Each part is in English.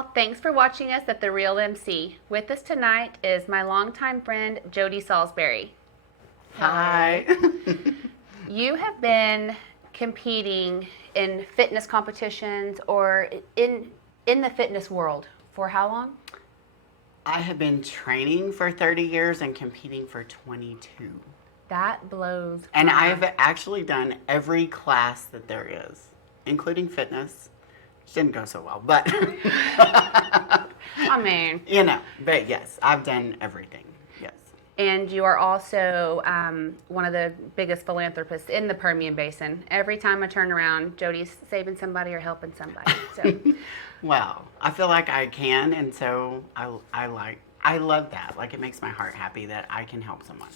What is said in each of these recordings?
y'all. Thanks for watching us at The Real MC. With us tonight is my longtime friend, Jody Salisbury. Hi. You have been competing in fitness competitions or in the fitness world for how long? I have been training for 30 years and competing for 22. That blows. And I've actually done every class that there is, including fitness. Which didn't go so well, but I mean, but yes, I've done everything. Yes. And you are also one of the biggest philanthropists in the Permian Basin. Every time I turn around, Jody's saving somebody or helping somebody. So, well, I feel like I can, and so I love that. Like, it makes my heart happy that I can help someone.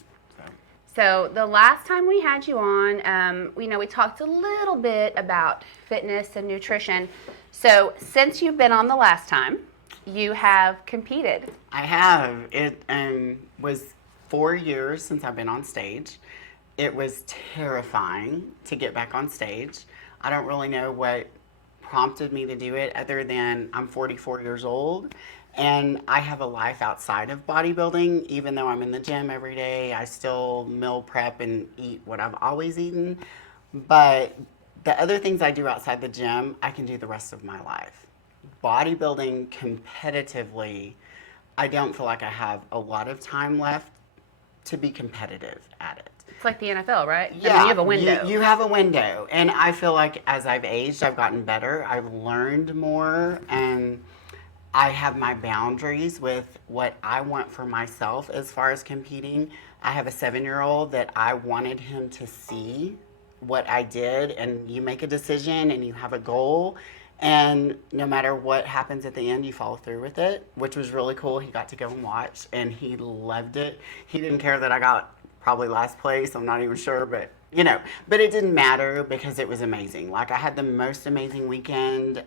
So the last time we had you on, we talked a little bit about fitness and nutrition. So since you've been on the last time, you have competed. I have. It was 4 years since I've been on stage. It was terrifying to get back on stage. I don't really know what prompted me to do it other than I'm 44 years old. And I have a life outside of bodybuilding. Even though I'm in the gym every day, I still meal prep and eat what I've always eaten. But the other things I do outside the gym, I can do the rest of my life. Bodybuilding competitively, I don't feel like I have a lot of time left to be competitive at it. It's like the NFL, right? Yeah, you have a window. You have a window. And I feel like as I've aged, I've gotten better. I've learned more, and I have my boundaries with what I want for myself as far as competing. I have a 7-year-old that I wanted him to see what I did, and you make a decision and you have a goal, and no matter what happens at the end, you follow through with it, which was really cool. He got to go and watch, and he loved it. He didn't care that I got probably last place. I'm not even sure, but but it didn't matter because it was amazing. Like, I had the most amazing weekend.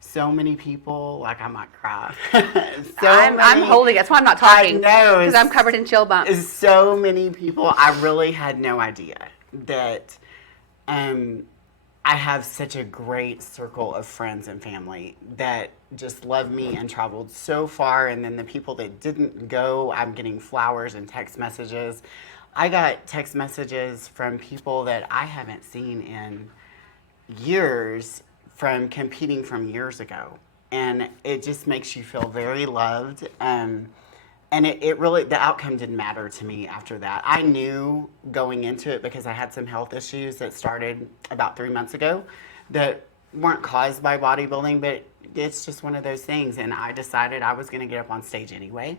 So many people, like, I might cry. I'm holding it. That's why I'm not talking. I know. Because I'm covered in chill bumps. So many people. I really had no idea that I have such a great circle of friends and family that just love me and traveled so far. And then the people that didn't go, I'm getting flowers and text messages. I got text messages from people that I haven't seen in years, from competing from years ago, and it just makes you feel very loved. And it really, the outcome didn't matter to me after that. I knew going into it because I had some health issues that started about 3 months ago that weren't caused by bodybuilding, but it's just one of those things. And I decided I was going to get up on stage anyway,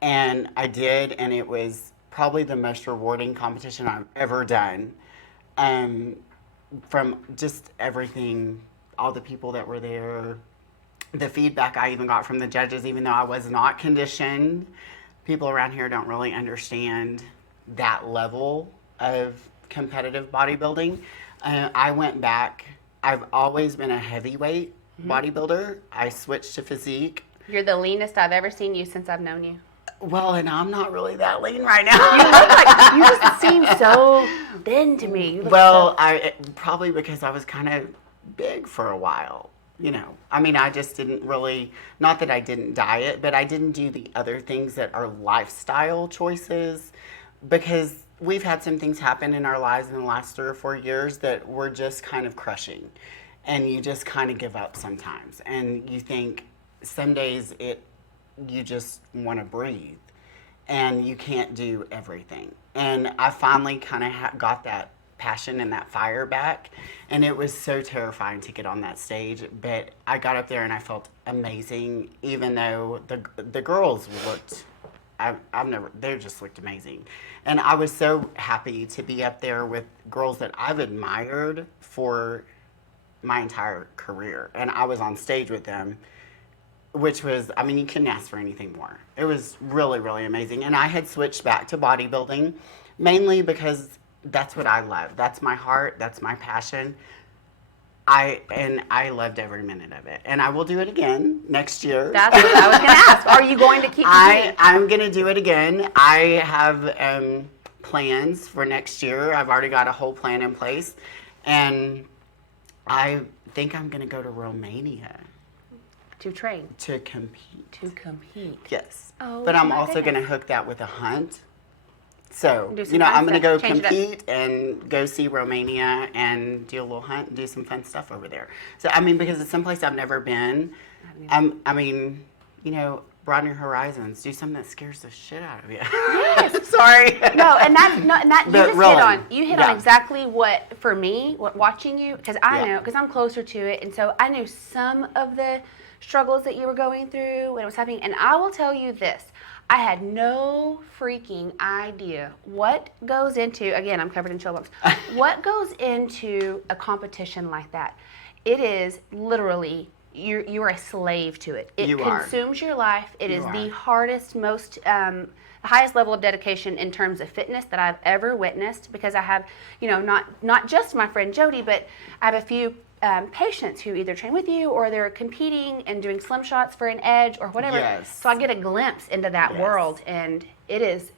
and I did, and it was probably the most rewarding competition I've ever done. From just everything, all the people that were there, the feedback I even got from the judges, even though I was not conditioned. People around here don't really understand that level of competitive bodybuilding. I went back. I've always been a heavyweight bodybuilder. I switched to physique. You're the leanest I've ever seen you since I've known you. Well, and I'm not really that lean right now. You look like, you just seem so thin to me. You look Probably because I was kind of big for a while. I mean, I just didn't really, not that I didn't diet, but I didn't do the other things that are lifestyle choices, because we've had some things happen in our lives in the last 3 or 4 years that were just kind of crushing, and you just kind of give up sometimes, and you think some days you just want to breathe, and you can't do everything. And I finally kind of got that passion and that fire back, and it was so terrifying to get on that stage, but I got up there and I felt amazing, even though the girls looked, they just looked amazing. And I was so happy to be up there with girls that I've admired for my entire career, and I was on stage with them, which was, I mean, you couldn't ask for anything more. It was really, really amazing. And I had switched back to bodybuilding mainly because that's what I love. That's my heart. That's my passion. I loved every minute of it. And I will do it again next year. That's what I was going to ask. Are you going to keep competing? I'm going to do it again. I have plans for next year. I've already got a whole plan in place. And I think I'm going to go to Romania. To train. To compete. To compete. Yes. Oh, but I'm my also going to goodness. hook that with a hunt. So, Do some you know, fun I'm going to stuff. go Change it up. compete and go see Romania and do a little hunt and do some fun stuff over there. So, I mean, because it's someplace I've never been. I mean, you know, broaden your horizons. Do something that scares the shit out of you. Yes. Sorry. No, and that you But just really, hit yeah. on exactly what, for me, what watching you, because I Yeah. know, because I'm closer to it, and so I knew some of the struggles that you were going through when it was happening, and I will tell you this. I had no freaking idea what goes into, again, I'm covered in chill bumps, what goes into a competition like that. It is literally, you're a slave to it. It You are. consumes your life. It is You the are. hardest, most, the highest level of dedication in terms of fitness that I've ever witnessed, because I have, you know, not just my friend Jody, but I have a few patients who either train with you or they're competing and doing slim shots for an edge or whatever. Yes. So I get a glimpse into that Yes. world, and it is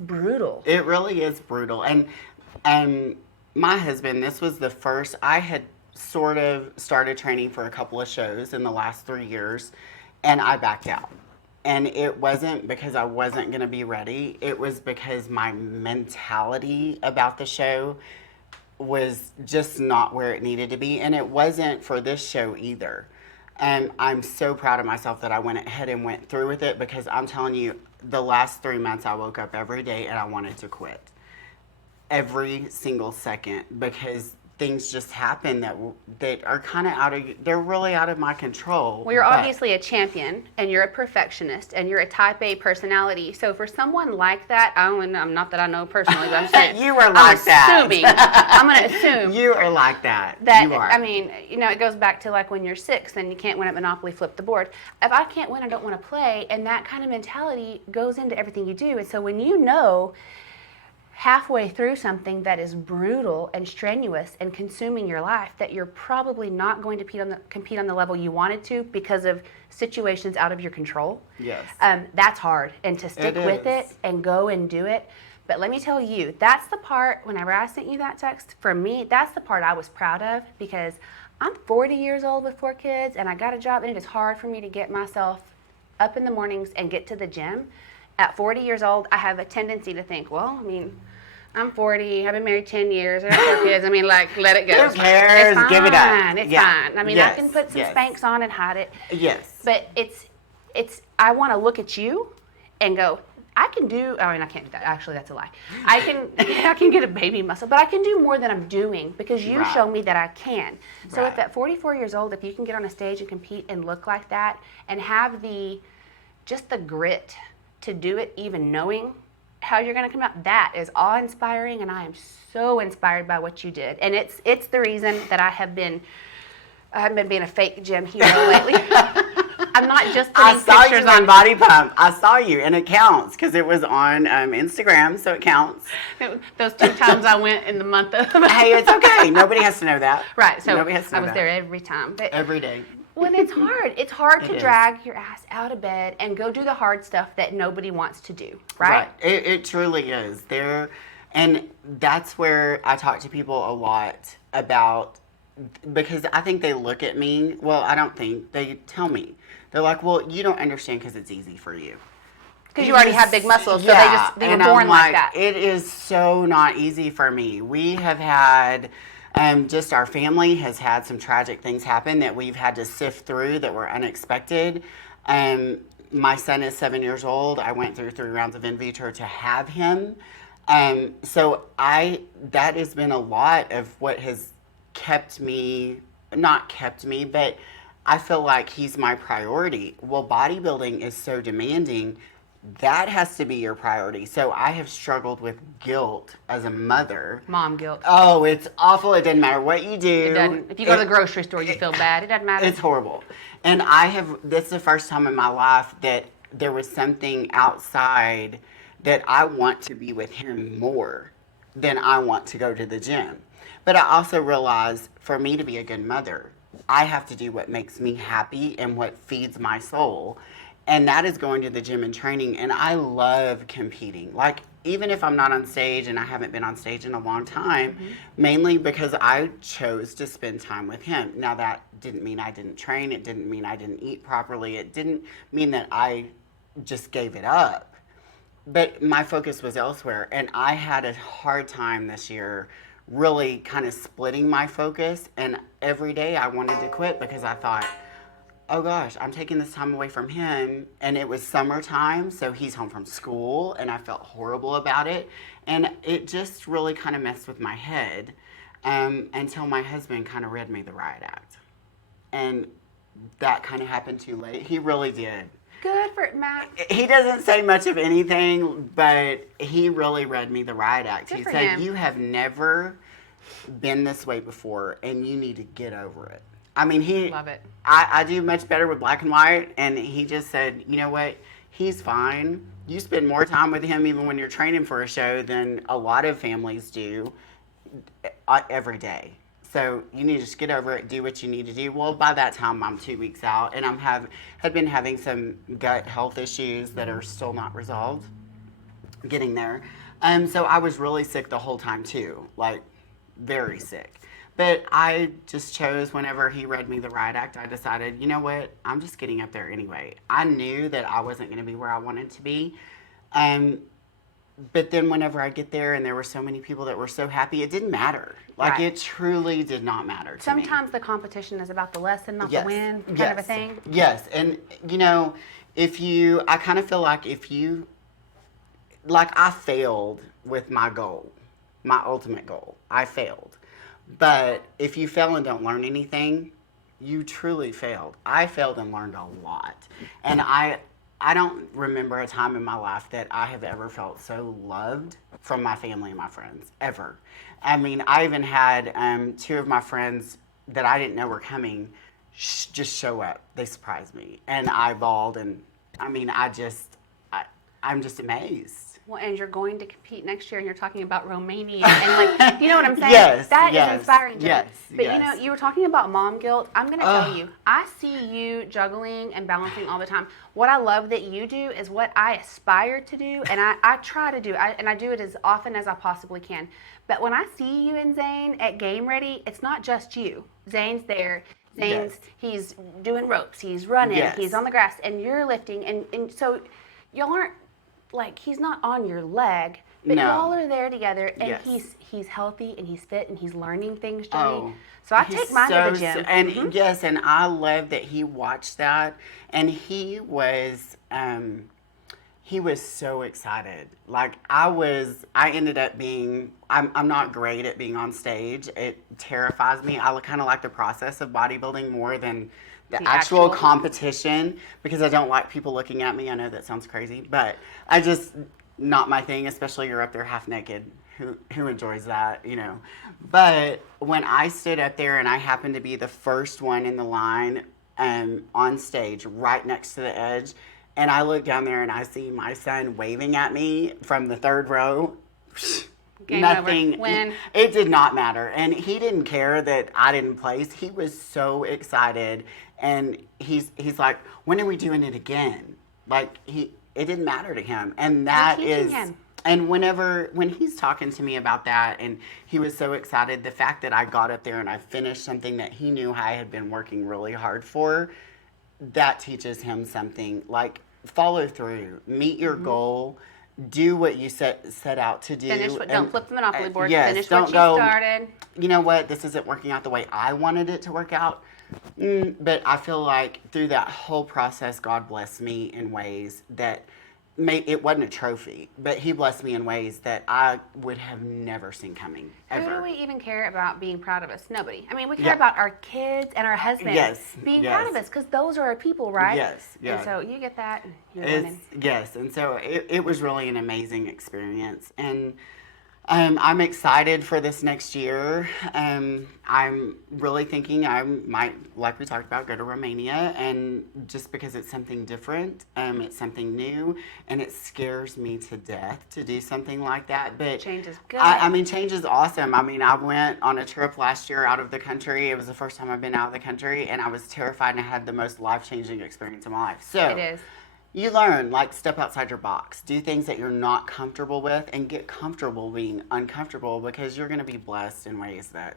brutal. It really is brutal. And my husband, this was the first, I had sort of started training for a couple of shows in the last 3 years, and I backed out. And it wasn't because I wasn't going to be ready. It was because my mentality about the show was just not where it needed to be. And it wasn't for this show either. And I'm so proud of myself that I went ahead and went through with it, because I'm telling you, the last 3 months I woke up every day and I wanted to quit. Every single second, because things just happen that are kind of they're really out of my control. Well, you're but- obviously a champion, and you're a perfectionist, and you're a type A personality. So for someone like that, not that I know personally, but I'm saying You are like that. I'm going to assume You are like that. that, You are. I mean, you know, it goes back to like when you're 6 and you can't win at Monopoly, flip the board. If I can't win, I don't want to play, and that kind of mentality goes into everything you do. And so when you know halfway through something that is brutal and strenuous and consuming your life, that you're probably not going to compete on the level you wanted to because of situations out of your control. Yes. That's hard, and to stick with it is. and go and do it. But let me tell you, that's the part, whenever I sent you that text, for me, that's the part I was proud of, because I'm 40 years old with 4 kids, and I got a job, and it is hard for me to get myself up in the mornings and get to the gym. At 40 years old, I have a tendency to think, well, I mean, I'm 40, I've been married 10 years, I have 4 kids. I mean, like, let it go. Who cares? It's fine. Give it up. It's Yeah. fine. I mean, Yes. I can put some Yes. Spanx on and hide it. Yes. But I want to look at you and go, I can do, I mean, I can't do that. Actually, that's a lie. I can get a baby muscle, but I can do more than I'm doing, because you Right. show me that I can. So Right. if at 44 years old, if you can get on a stage and compete and look like that and have just the grit to do it, even knowing how you're going to come out, that is awe-inspiring, and I am so inspired by what you did. And it's the reason that I haven't been being a fake gym hero lately. I'm not just I putting saw you pictures on Body Pump. I saw you, and it counts because it was on Instagram, so it counts. Those 2 times I went in the month of Hey, it's okay. Nobody has to know that. Right, so Nobody has to know I was that. there every time. But Every day. when it's hard It to is. drag your ass out of bed and go do the hard stuff that nobody wants to do, right? It truly is. And that's where I talk to people a lot about, because I think they look at me, well, I don't think, they tell me. They're like, well, you don't understand because it's easy for you. Because you already have big muscles, so they were and born I'm like that. It is so not easy for me. We have had, just our family has had some tragic things happen that we've had to sift through that were unexpected. My son is 7 years old. I went through 3 rounds of in vitro to have him. So that has been a lot of what has not kept me, but I feel like he's my priority. Well, bodybuilding is so demanding. That has to be your priority. So I have struggled with guilt as a mother. Mom guilt. Oh, it's awful. It doesn't matter what you do. It doesn't. If you go to the grocery store, you feel bad. It doesn't matter. It's horrible. And this is the first time in my life that there was something outside that I want to be with him more than I want to go to the gym. But I also realize for me to be a good mother, I have to do what makes me happy and what feeds my soul. And that is going to the gym and training. And I love competing. Like, even if I'm not on stage, and I haven't been on stage in a long time, Mm-hmm. mainly because I chose to spend time with him. Now, that didn't mean I didn't train. It didn't mean I didn't eat properly. It didn't mean that I just gave it up. But my focus was elsewhere. And I had a hard time this year really kind of splitting my focus. And every day I wanted to quit because I thought, oh gosh, I'm taking this time away from him. And it was summertime, so he's home from school, and I felt horrible about it. And it just really kind of messed with my head until my husband kind of read me the riot act. And that kind of happened too late. He really did. Good for Matt. He doesn't say much of anything, but he really read me the riot act. Good He for said, him. you have never been this way before, and you need to get over it. I mean, Love it. I do much better with black and white, and he just said, you know what? He's fine. You spend more time with him even when you're training for a show than a lot of families do every day. So you need to just get over it, do what you need to do. Well, by that time, I'm 2 weeks out, and had been having some gut health issues that are still not resolved. Getting there. So I was really sick the whole time too, like very sick. But I just chose, whenever he read me the riot act, I decided, you know what, I'm just getting up there anyway. I knew that I wasn't going to be where I wanted to be. But then whenever I get there and there were so many people that were so happy, it didn't matter. Like, Right. it truly did not matter to me. Sometimes the competition is about the lesson, not Yes. the win, kind Yes. of a thing. Yes. And, you know, I kind of feel like I failed with my goal, my ultimate goal. I failed. But if you fail and don't learn anything, you truly failed. I failed and learned a lot. And I don't remember a time in my life that I have ever felt so loved from my family and my friends, ever. I mean, I even had two of my friends that I didn't know were coming just show up. They surprised me. And I bawled, and I mean, I'm just amazed. Well, and you're going to compete next year, and you're talking about Romania, and like, you know what I'm saying? Yes, That yes, is inspiring to yes, me. But yes. you know, you were talking about mom guilt. I'm going to tell Ugh. you, I see you juggling and balancing all the time. What I love that you do is what I aspire to do, and I try to do, and I do it as often as I possibly can. But when I see you and Zane at Game Ready, it's not just you. Zane's there. Zane's, Yes. he's doing ropes, he's running, Yes. he's on the grass, and you're lifting, and so y'all aren't, like, he's not on your leg, but No. y'all are there together, and Yes. he's healthy, and he's fit, and he's learning things, Jody. Oh, So I he's take mine to the gym. And yes, and I love that he watched that, and he was so excited. Like, I ended up being, I'm not great at being on stage. It terrifies me. I kind of like the process of bodybuilding more than the actual competition, because I don't like people looking at me. I know that sounds crazy, but not my thing, especially you're up there half naked. Who enjoys that, you know? But when I stood up there and I happened to be the first one in the line on stage right next to the edge, and I look down there and I see my son waving at me from the third row, Game nothing. over. Win. It did not matter. And he didn't care that I didn't place. He was so excited. And he's like, when are we doing it again? Like, it didn't matter to him. And that You're teaching is, him. and when he's talking to me about that, and he was so excited, the fact that I got up there and I finished something that he knew I had been working really hard for, that teaches him something. Like, follow through, meet your goal, do what you set out to do. Don't flip the Monopoly board. Yes, Finish don't what you go, started. you know what, this isn't working out the way I wanted it to work out. But I feel like through that whole process, God blessed me in ways that it wasn't a trophy, but he blessed me in ways that I would have never seen coming, ever. Who do we even care about being proud of us? Nobody. I mean, we care Yeah. about our kids and our husbands Yes, being yes. proud of us, because those are our people, right? Yes, yeah. And so you get that, and you're winning. Yes, and so it was really an amazing experience. And I'm excited for this next year. I'm really thinking I might, like we talked about, go to Romania, and just because it's something different, it's something new, and it scares me to death to do something like that. But Change is good. I mean, change is awesome. I mean, I went on a trip last year out of the country. It was the first time I've been out of the country, and I was terrified, and I had the most life-changing experience of my life. So It is. You learn, like, step outside your box, do things that you're not comfortable with, and get comfortable being uncomfortable, because you're going to be blessed in ways that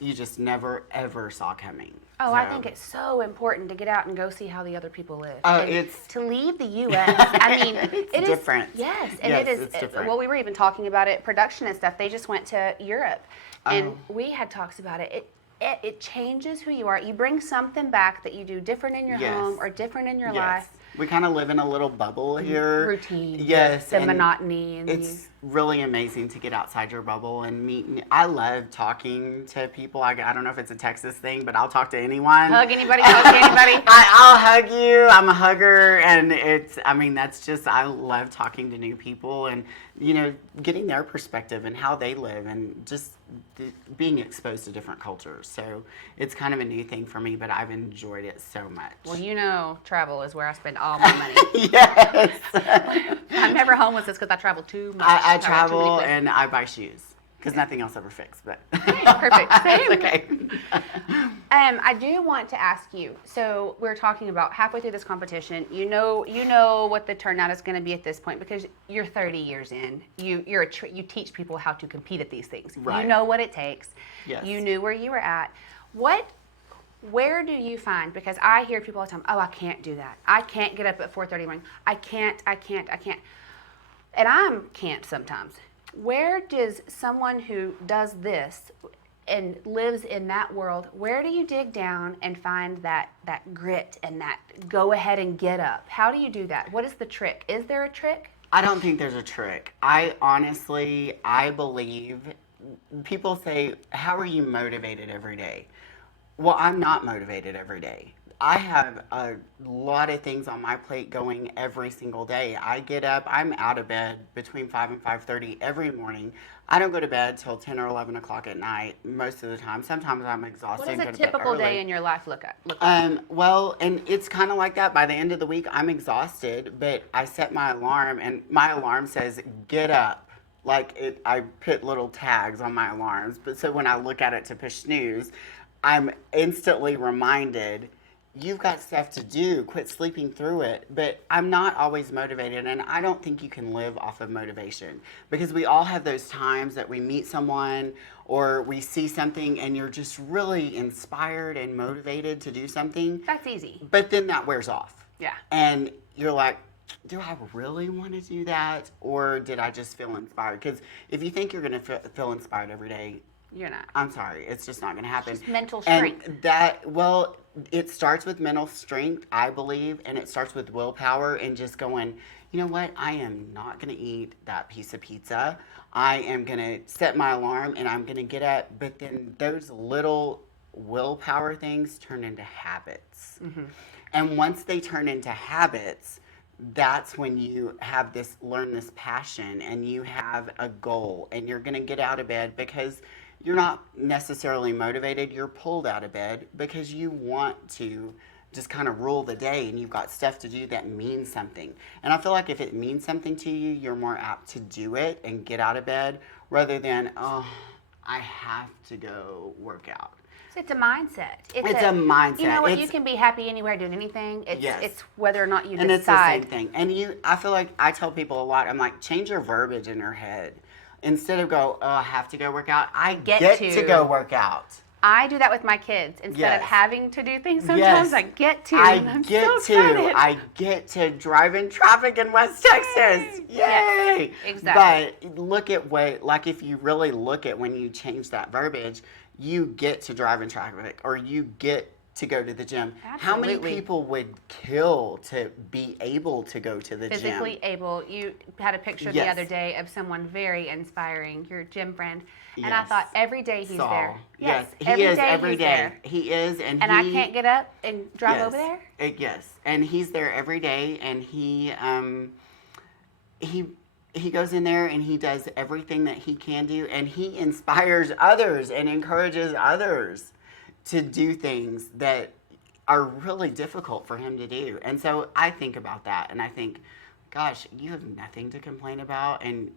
you just never ever saw coming. Oh, I think it's so important to get out and go see how the other people live. Oh, and it's to leave the U.S. I mean, it's different. Yes, and Yes, it is. it's different. Well, we were even talking about it. Production and stuff. They just went to Europe, and we had talks about it. It changes who you are. You bring something back that you do different in your Yes. home or different in your Yes. life. We kind of live in a little bubble here. Routine. Yes. The and monotony. And it's really amazing to get outside your bubble and meet. I love talking to people. I don't know if it's a Texas thing, but I'll talk to anyone. hug anybody, talk to anybody. I'll hug you. I'm a hugger. And that's just, I love talking to new people and, getting their perspective and how they live and just being exposed to different cultures. So it's kind of a new thing for me, but I've enjoyed it so much. Well, travel is where I spend all my money. Yes. I'm never homeless because I travel too much. I travel and I buy shoes because nothing else ever fits. But perfect. Same. Okay. I do want to ask you. So we're talking about halfway through this competition. You know what the turnout is going to be at this point because you're 30 years in. You teach people how to compete at these things. Right. You know what it takes. Yes. You knew where you were at. Where do you find? Because I hear people all the time. Oh, I can't do that. I can't get up at 4:30 in the morning. I can't. And I can't sometimes. Where does someone who does this and lives in that world, where do you dig down and find that grit and that go ahead and get up? How do you do that? What is the trick? Is there a trick? I don't think there's a trick. I believe people say, how are you motivated every day? Well, I'm not motivated every day. I have a lot of things on my plate going every single day. I get up, I'm out of bed between 5 and 5:30 every morning. I don't go to bed till 10 or 11 o'clock at night most of the time. Sometimes I'm exhausted. What does and a go to bed typical early. day in your life look like? Well, and it's kind of like that. By the end of the week, I'm exhausted, but I set my alarm, and my alarm says, get up. I put little tags on my alarms, but so when I look at it to push snooze, I'm instantly reminded, you've got stuff to do. Quit sleeping through it. But I'm not always motivated, and I don't think you can live off of motivation because we all have those times that we meet someone or we see something and you're just really inspired and motivated to do something. That's easy. But then that wears off. Yeah. And you're like, do I really want to do that, or did I just feel inspired? Because if you think you're going to feel inspired every day, you're not. I'm sorry, it's just not going to happen. It's just mental strength. And it starts with mental strength, I believe, and it starts with willpower and just going, you know what, I am not going to eat that piece of pizza. I am going to set my alarm and I'm going to get up. But then those little willpower things turn into habits. Mm-hmm. And once they turn into habits, that's when you learn this passion and you have a goal and you're going to get out of bed because you're not necessarily motivated. You're pulled out of bed because you want to just kind of rule the day and you've got stuff to do that means something. And I feel like if it means something to you, you're more apt to do it and get out of bed rather than, oh, I have to go work out. It's a mindset. It's a mindset. You know what? You can be happy anywhere doing anything. It's whether or not you and decide. It's the same thing. And I feel like I tell people a lot, I'm like, change your verbiage in your head. Instead of go, oh, I have to go work out, I get to go work out. I do that with my kids. Instead of having to do things sometimes, I get to. I get to drive in traffic in West Texas. Yay! Yes, exactly. But look at if you really look at when you change that verbiage, you get to drive in traffic or you get to go to the gym. Absolutely. How many people would kill to be able to go to the gym? Physically able. You had a picture the other day of someone very inspiring, your gym friend, and I thought every day he's there. Yes, he is every day. He is, and I can't get up and drive over there. Yes, and he's there every day, and he goes in there and he does everything that he can do, and he inspires others and encourages others to do things that are really difficult for him to do. And so I think about that and I think, gosh, you have nothing to complain about and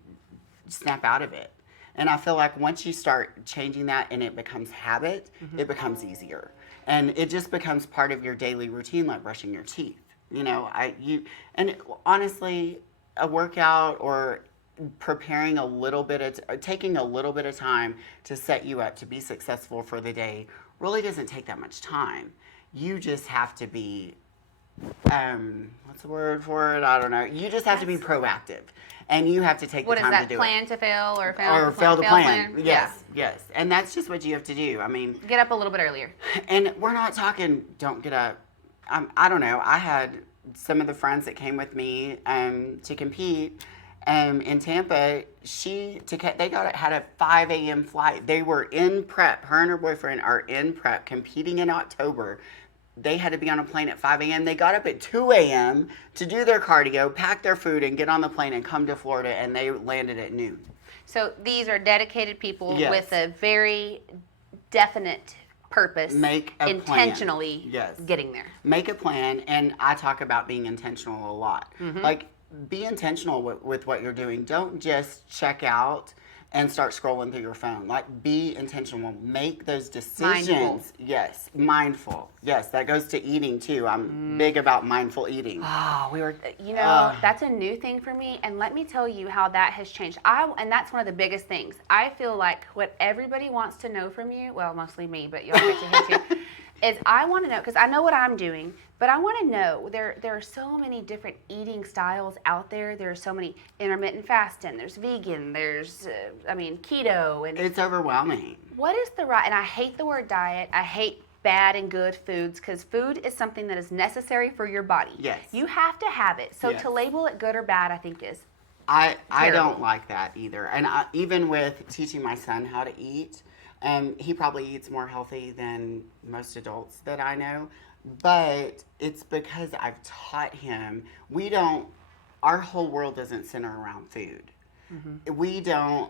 snap out of it. And I feel like once you start changing that and it becomes habit, it becomes easier. And it just becomes part of your daily routine, like brushing your teeth. And honestly, a workout or preparing a little bit of, taking a little bit of time to set you up to be successful for the day really doesn't take that much time. You just have to be, what's the word for it? I don't know. You just have to be proactive, and you have to take the time to do it. What is that, plan to fail or fail to plan? Yes, yes. And that's just what you have to do. I mean, get up a little bit earlier. And we're not talking don't get up. I don't know. I had some of the friends that came with me to compete in Tampa. They had a 5 a.m. flight. They were in prep. Her and her boyfriend are in prep, competing in October. They had to be on a plane at 5 a.m. They got up at 2 a.m. to do their cardio, pack their food, and get on the plane and come to Florida, and they landed at noon. So these are dedicated people Yes. with a very definite purpose. Make a intentionally plan. Yes. getting there. Make a plan, and I talk about being intentional a lot. Mm-hmm. Like, be intentional with what you're doing. Don't just check out and start scrolling through your phone. Like, be intentional. Make those decisions. Mindful. Yes, mindful. Yes, that goes to eating too. I'm big about mindful eating. Oh, that's a new thing for me, and let me tell you how that has changed. And that's one of the biggest things. I feel like what everybody wants to know from you, well, mostly me, but y'all get to hear too, is I want to know, because I know what I'm doing, but I want to know, there are so many different eating styles out there. There are so many intermittent fasting, there's vegan, there's, keto. And It's overwhelming. what is the right, and I hate the word diet, I hate bad and good foods, because food is something that is necessary for your body. Yes. You have to have it. So Yes. to label it good or bad, I think is I terrible. don't like that either. And even with teaching my son how to eat, he probably eats more healthy than most adults that I know. But it's because I've taught him, our whole world doesn't center around food. Mm-hmm. We don't,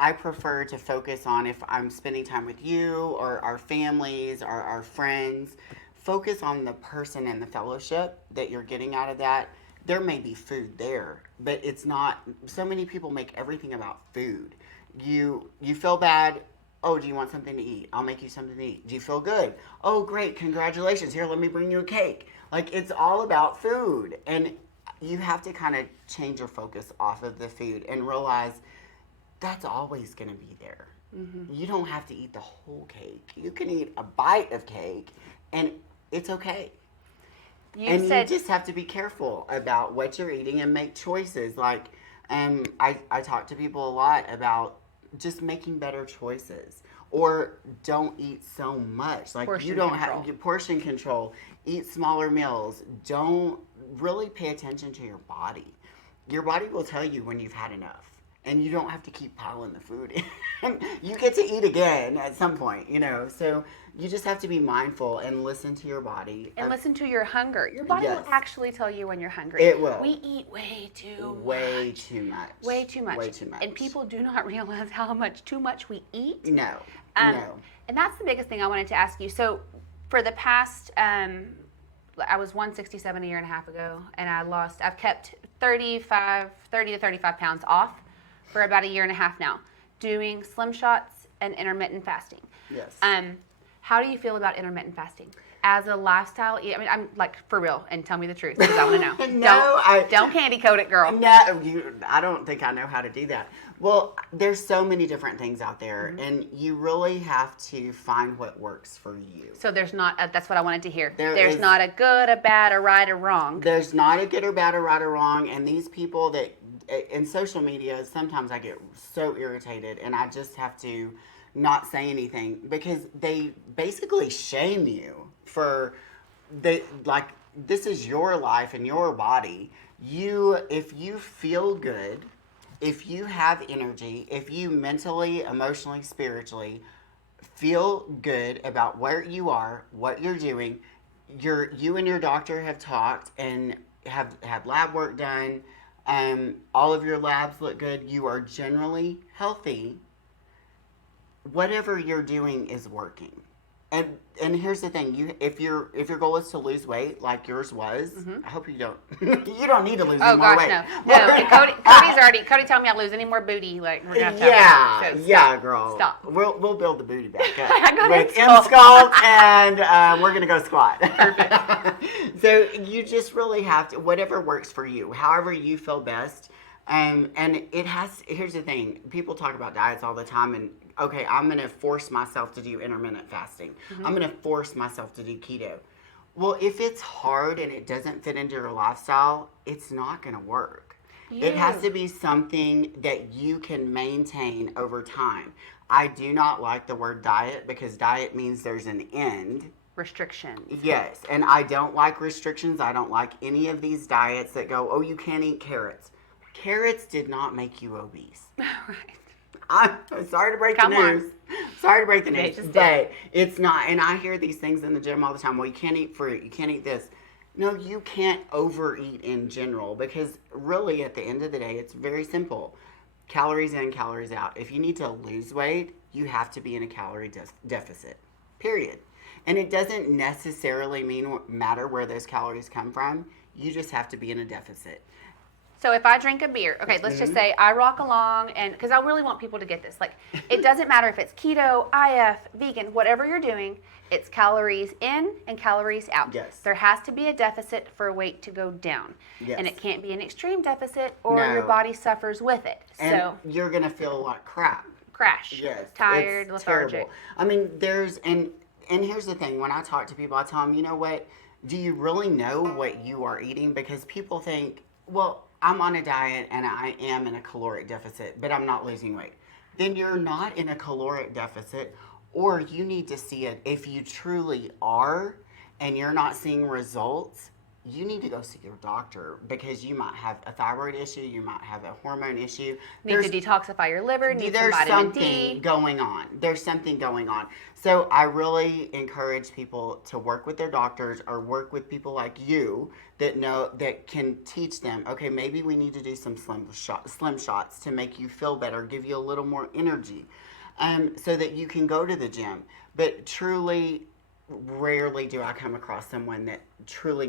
I prefer to focus on, if I'm spending time with you or our families or our friends, focus on the person and the fellowship that you're getting out of that. There may be food there, but it's not. So many people make everything about food. You feel bad. Oh, do you want something to eat? I'll make you something to eat. Do you feel good? Oh, great. Congratulations. Here, let me bring you a cake. It's all about food. And you have to kind of change your focus off of the food and realize that's always going to be there. Mm-hmm. You don't have to eat the whole cake. You can eat a bite of cake, and it's okay. You just have to be careful about what you're eating and make choices. I talk to people a lot about just making better choices, or don't eat so much. Portion control. Eat smaller meals. Don't really pay attention to your body. Your body will tell you when you've had enough. And you don't have to keep piling the food in. You get to eat again at some point, So you just have to be mindful and listen to your body. And listen to your hunger. Your body will actually tell you when you're hungry. It will. We eat way too much. Way too much. Way too much. And people do not realize how much too much we eat. No. No. And that's the biggest thing I wanted to ask you. So for the past, I was 167 a year and a half ago, and I've kept 30 to 35 pounds off for about a year and a half now, doing slim shots and intermittent fasting. Yes. How do you feel about intermittent fasting as a lifestyle? I mean, I'm for real, and tell me the truth, because I want to know. Don't candy coat it, girl. No, I don't think I know how to do that. Well, there's so many different things out there, mm-hmm. and you really have to find what works for you. So there's not, that's what I wanted to hear. There's not a good, a bad, a right, or wrong. There's not a good or bad or right or wrong, and these people that, in social media, sometimes I get so irritated, and I just have to not say anything, because they basically shame you for, this is your life and your body. If you feel good, if you have energy, if you mentally, emotionally, spiritually feel good about where you are, what you're doing, you and your doctor have talked and have had lab work done, all of your labs look good, you are generally healthy, whatever you're doing is working. And here's the thing: if your goal is to lose weight, like yours was, I hope you don't. You don't need to lose any more weight. No. And Cody told me I lose any more booty, like we're gonna have to yeah, girl. Stop. We'll build the booty back up I got with it. sculpt, and we're gonna go squat. Perfect. So you just really have to, whatever works for you, however you feel best. And here's the thing: people talk about diets all the time, and okay, I'm going to force myself to do intermittent fasting. I'm going to force myself to do keto. Well, if it's hard and it doesn't fit into your lifestyle, it's not going to work. It has to be something that you can maintain over time. I do not like the word diet because diet means there's an end. Restrictions. Yes, and I don't like restrictions. I don't like any of these diets that go, oh, you can't eat carrots. Carrots did not make you obese. Right. I'm sorry to break the news. Sorry to break the news, Just but it's not. And I hear these things in the gym all the time. Well, you can't eat fruit. You can't eat this. No, you can't overeat in general because really at the end of the day, it's very simple. Calories in, calories out. If you need to lose weight, you have to be in a calorie deficit, period. And it doesn't necessarily matter where those calories come from. You just have to be in a deficit. So if I drink a beer, okay, let's just say I rock along, and because I really want people to get this, like, it doesn't matter if it's keto, IF, vegan, whatever you're doing, it's calories in and calories out. Yes. There has to be a deficit for weight to go down. Yes. And it can't be an extreme deficit or No. your body suffers with it. And So you're going to feel like crap. crash. Yes. Tired, it's lethargic. Terrible. I mean, and here's the thing. When I talk to people, I tell them, you know what? Do you really know what you are eating? Because people think, well, I'm on a diet and I am in a caloric deficit, but I'm not losing weight. Then you're not in a caloric deficit, or you need to see it. If you truly are and you're not seeing results, you need to go see your doctor because you might have a thyroid issue, you might have a hormone issue. Need to detoxify your liver, need some There's vitamin something D. going on. There's something going on. So I really encourage people to work with their doctors or work with people like you that can teach them, okay, maybe we need to do some slim shots to make you feel better, give you a little more energy, so that you can go to the gym. But truly, rarely do I come across someone that truly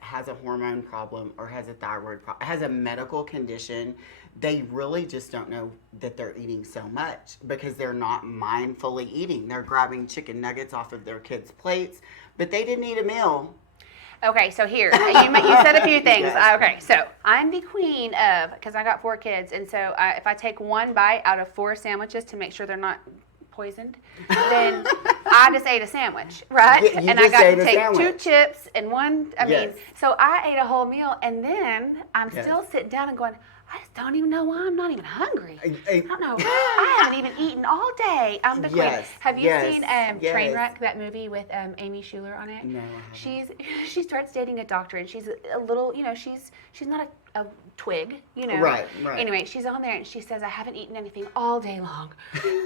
has a hormone problem or has a thyroid problem, has a medical condition. They really just don't know that they're eating so much because they're not mindfully eating. They're grabbing chicken nuggets off of their kids' plates, but they didn't eat a meal. Okay, so here, you said a few things. Yes. Okay, so I'm the queen of, because I got 4 kids, and so if I take one bite out of 4 sandwiches to make sure they're not poisoned, then I just ate a sandwich, right? You and I just got ate to a take sandwich. 2 chips and one, Yes. so I ate a whole meal, and then I'm Yes. still sitting down and going, I just don't even know why I'm not even hungry. I don't know. I haven't even eaten all day. I'm the queen. Yes, Have you yes, seen yes. Trainwreck, that movie with Amy Schumer on it? No, I She starts dating a doctor, and she's a little, she's not a twig, Right. Anyway, she's on there, and she says, I haven't eaten anything all day long.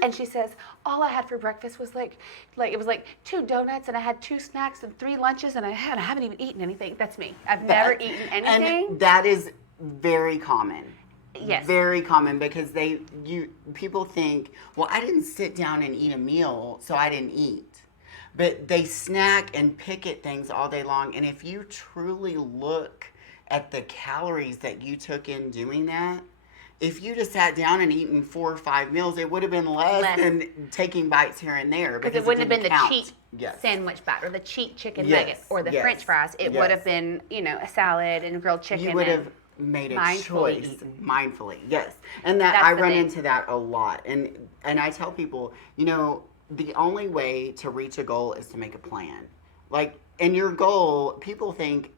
And she says, all I had for breakfast was like it was like 2 donuts, and I had 2 snacks and 3 lunches, and I haven't even eaten anything. That's me. I've never eaten anything. And that is very common. Yes. Very common because people think, well, I didn't sit down and eat a meal, so I didn't eat. But they snack and pick at things all day long. And if you truly look at the calories that you took in doing that, if you just sat down and eaten 4 or 5 meals, it would have been less than taking bites here and there. Because it wouldn't have been count. the cheap sandwich bite or the cheap chicken Yes, nugget or the yes, French fries. It would yes. have been, a salad and grilled chicken. You would and have made a mindfully choice eaten. mindfully, yes. And that That's I the run thing. into that a lot. And I tell people, the only way to reach a goal is to make a plan. And your goal, people think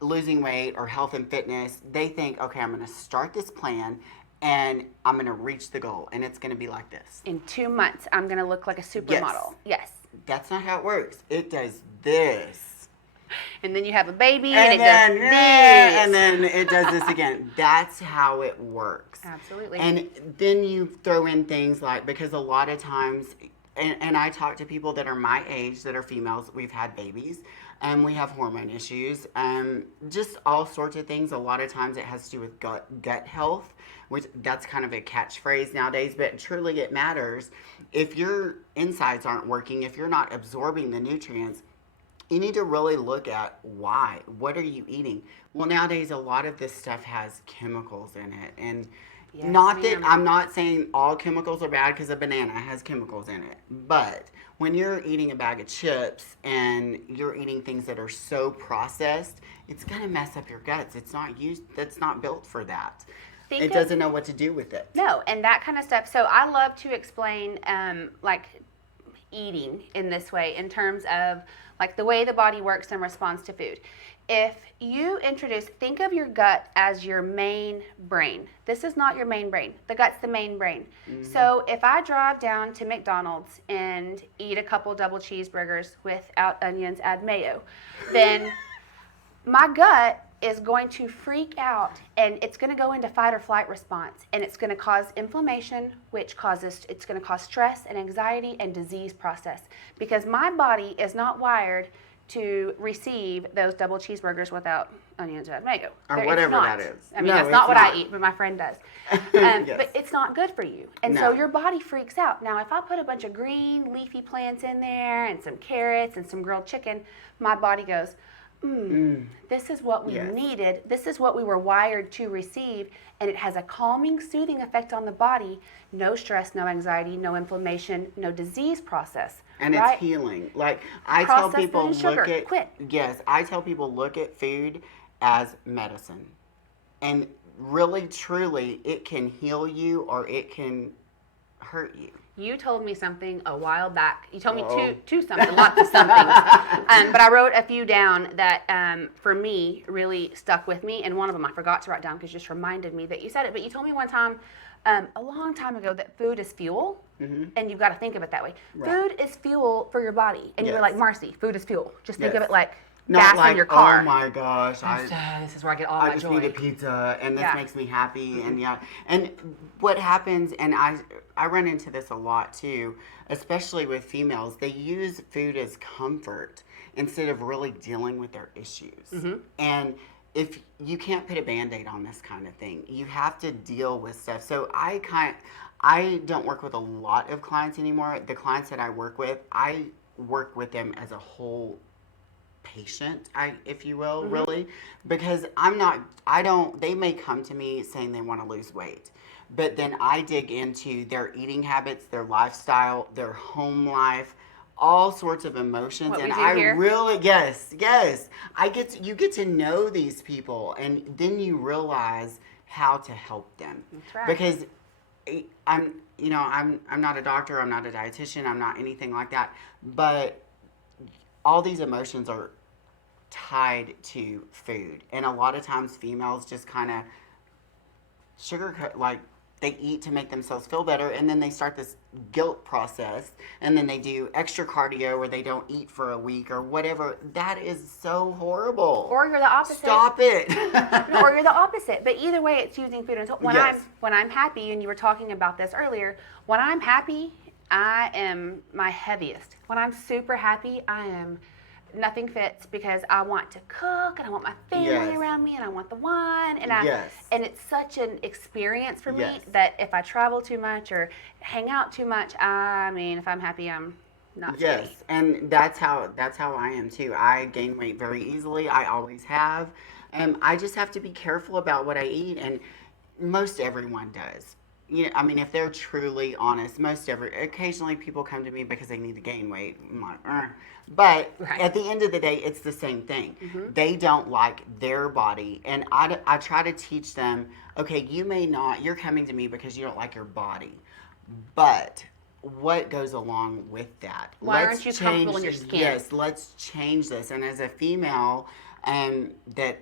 losing weight or health and fitness, they think, okay, I'm going to start this plan and I'm going to reach the goal, and it's going to be like this. In 2 months, I'm going to look like a supermodel. Yes. That's not how it works. It does this. And then you have a baby, and it then, does this. and then it does this again. That's how it works. Absolutely. And then you throw in things like, because a lot of times, and I talk to people that are my age, that are females, we've had babies, and we have hormone issues, just all sorts of things. A lot of times it has to do with gut health, which that's kind of a catchphrase nowadays, but truly it matters. If your insides aren't working, if you're not absorbing the nutrients, you need to really look at why. What are you eating? Well, nowadays a lot of this stuff has chemicals in it, and Yes, not that ma'am. I'm not saying all chemicals are bad because a banana has chemicals in it, but when you're eating a bag of chips and you're eating things that are so processed, it's going to mess up your guts. It's not used. That's not built for that. It doesn't know what to do with it. No, and that kind of stuff. So I love to explain like eating in this way in terms of like the way the body works in response to food. If you think of your gut as your main brain. This is not your main brain. The gut's the main brain. So if I drive down to McDonald's and eat a couple double cheeseburgers without onions, add mayo, then my gut is going to freak out, and it's going to go into fight or flight response, and it's going to cause inflammation, which it's going to cause stress and anxiety and disease process, because my body is not wired to receive those double cheeseburgers without onions and mayo. Or whatever that is. I mean, No, that's not it's what not. I eat, but my friend does. Yes. But it's not good for you. And No. so your body freaks out. Now, if I put a bunch of green leafy plants in there and some carrots and some grilled chicken, my body goes, this is what we Yes. needed. This is what we were wired to receive. And it has a calming, soothing effect on the body. No stress, no anxiety, no inflammation, no disease process. And right? it's healing. Like I tell Processed people, food and sugar. look at Quit. yes. I tell people look at food as medicine, and really, truly, it can heal you or it can hurt you. You told me something a while back. You told me Uh-oh. two something, lots of somethings. But I wrote a few down that, for me, really stuck with me. And one of them I forgot to write down because you just reminded me that you said it. But you told me one time, a long time ago, that food is fuel. And you've got to think of it that way. Right. Food is fuel for your body. And you were Yes. like, Marcy, food is fuel. Just think of Yes. it like Not gas like, in your car. oh my gosh, This is where I get all I my just joy. need a pizza, and this Yeah. makes me happy, and and what happens, and I run into this a lot too, especially with females. They use food as comfort instead of really dealing with their issues. And if you can't put a Band-Aid on this kind of thing, you have to deal with stuff. So I don't work with a lot of clients anymore. The clients that I work with them as a whole patient, if you will, really, because they may come to me saying they want to lose weight, but then I dig into their eating habits, their lifestyle, their home life, all sorts of emotions. What And we do I here? really, yes, you get to know these people, and then you realize how to help them. That's right. Because I'm not a doctor, I'm not a dietitian, I'm not anything like that, but all these emotions are tied to food, and a lot of times females just kind of sugarcoat, like they eat to make themselves feel better, and then they start this guilt process, and then they do extra cardio where they don't eat for a week or whatever. That is so horrible. Or you're the opposite. Stop it. No, or you're the opposite. But either way, it's using food. And Yes. when I'm happy, and you were talking about this earlier, when I'm happy, I am my heaviest. When I'm super happy, nothing fits, because I want to cook, and I want my family Yes. around me, and I want the wine, and Yes. and it's such an experience for me Yes. that if I travel too much or hang out too much, if I'm happy, I'm not skinny. Yes, and that's how I am too. I gain weight very easily. I always have. I just have to be careful about what I eat, and most everyone does. If they're truly honest, occasionally people come to me because they need to gain weight. I'm like, But Right. at the end of the day, it's the same thing. They don't like their body, and I try to teach them, okay, you're coming to me because you don't like your body, but what goes along with that? Why aren't you comfortable in your skin? Yes, let's change this. And as a female that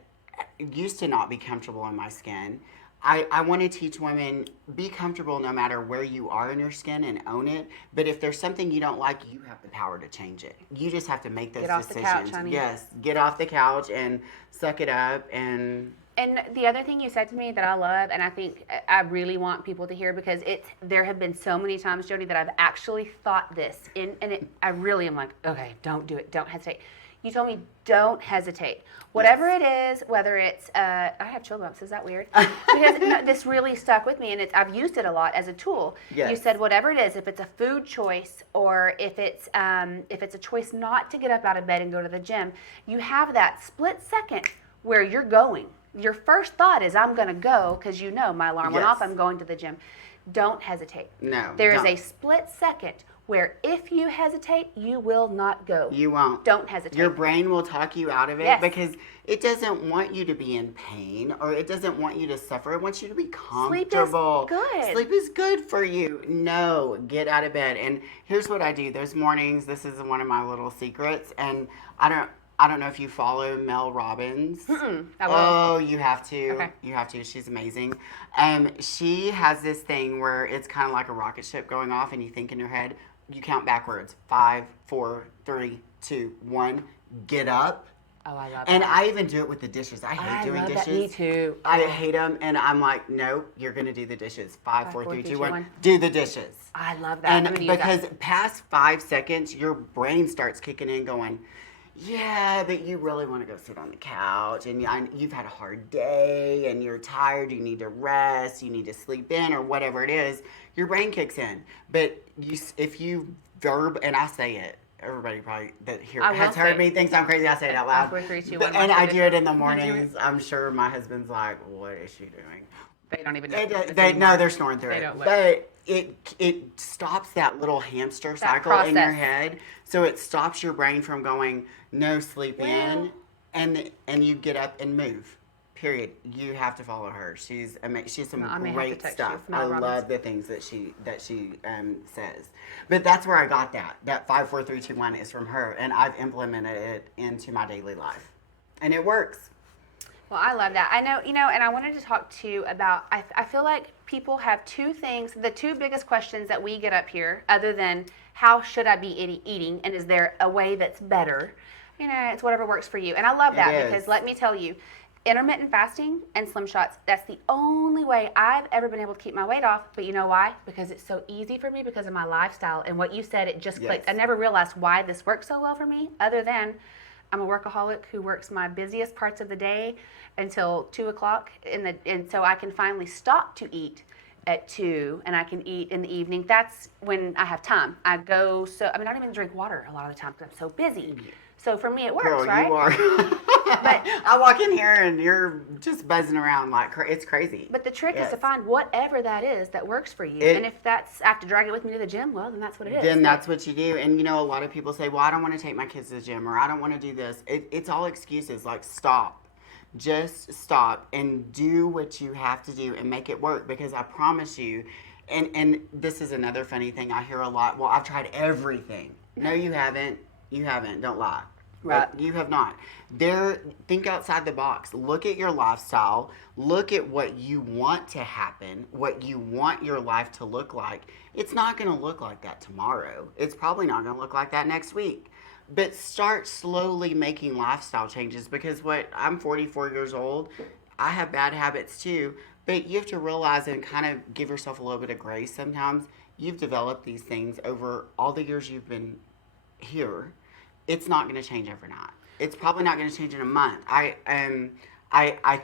used to not be comfortable in my skin, I want to teach women, be comfortable no matter where you are in your skin and own it. But if there's something you don't like, you have the power to change it. You just have to make those Get off the decisions. couch, honey. Yes, get off the couch and suck it up. And the other thing you said to me that I love, and I think I really want people to hear, because there have been so many times, Jody, that I've actually thought this, I really am like, okay, don't do it, don't hesitate. You told me don't hesitate. Whatever it is, whether it's, I have chill bumps, is that weird? Because no, this really stuck with me, and I've used it a lot as a tool. Yes. You said whatever it is, if it's a food choice or if it's a choice not to get up out of bed and go to the gym, you have that split second where you're going. Your first thought is, I'm going to go because you know my alarm went off, I'm going to the gym. Don't hesitate. No. There is a split second where if you hesitate, you will not go. You won't. Don't hesitate. Your brain will talk you out of it because it doesn't want you to be in pain or it doesn't want you to suffer. It wants you to be comfortable. Sleep is good. Sleep is good for you. No, get out of bed. And here's what I do. Those mornings, this is one of my little secrets. And I don't know if you follow Mel Robbins. I will. Oh, you have to. Okay. You have to. She's amazing. She has this thing where it's kind of like a rocket ship going off, and you think in your head, you count backwards. 5, 4, 3, 2, 1. Get up. Oh, I love that. And I even do it with the dishes. I hate doing love dishes. That. Me too. I hate them, and I'm like, no, you're gonna do the dishes. 5, 4, 3, 2, 1. Do the dishes. I love that. I'm And gonna use because that. past 5 seconds, your brain starts kicking in, going, yeah, but you really want to go sit on the couch, and you've had a hard day, and you're tired. You need to rest. You need to sleep in, or whatever it is. Your brain kicks in. But if you and I say it. Everybody probably that has heard me thinks I'm crazy. I say it out loud. 5, 4, 3, 2, 1. And I do it in the mornings. I'm sure my husband's like, "What is she doing?" They don't even know. No, they're snoring through They it. don't look. But it stops that little hamster cycle in your process. head. So it stops your brain from going, no, sleep in, and you get up and move. Period. You have to follow her. She's amazing. She has some I may have to great text stuff. you, Mel I Robbins. love the things that she says. But that's where I got that. That 5, 4, 3, 2, 1 is from her, and I've implemented it into my daily life, and it works. Well, I love that. I know, and I wanted to talk to you about, I feel like people have two things, the two biggest questions that we get up here, other than how should I be eating, and is there a way that's better? It's whatever works for you. And I love that because let me tell you, intermittent fasting and Slim Shots, that's the only way I've ever been able to keep my weight off. But you know why? Because it's so easy for me because of my lifestyle. And what you said, it just clicked. I never realized why this works so well for me, other than I'm a workaholic who works my busiest parts of the day until 2 o'clock, and so I can finally stop to eat at 2, and I can eat in the evening. That's when I have time. I don't even drink water a lot of the time because I'm so busy. So for me, it works, Girl, right? you are. But I walk in here and you're just buzzing around like it's crazy. But the trick is to find whatever that is that works for you. And if that's, I have to drag it with me to the gym, well, then that's what it is. Then that's what you do. And a lot of people say, well, I don't want to take my kids to the gym, or I don't want to do this. It's all excuses. Like, stop. Just stop and do what you have to do and make it work, because I promise you, and this is another funny thing I hear a lot, well, I've tried everything. No, you haven't. You haven't. Don't lie. Right. You have not. Think outside the box. Look at your lifestyle. Look at what you want to happen, what you want your life to look like. It's not going to look like that tomorrow. It's probably not going to look like that next week. But start slowly making lifestyle changes, because I'm 44 years old. I have bad habits too, but you have to realize and kind of give yourself a little bit of grace sometimes. You've developed these things over all the years you've been here. It's not going to change overnight. It's probably not going to change in a month. I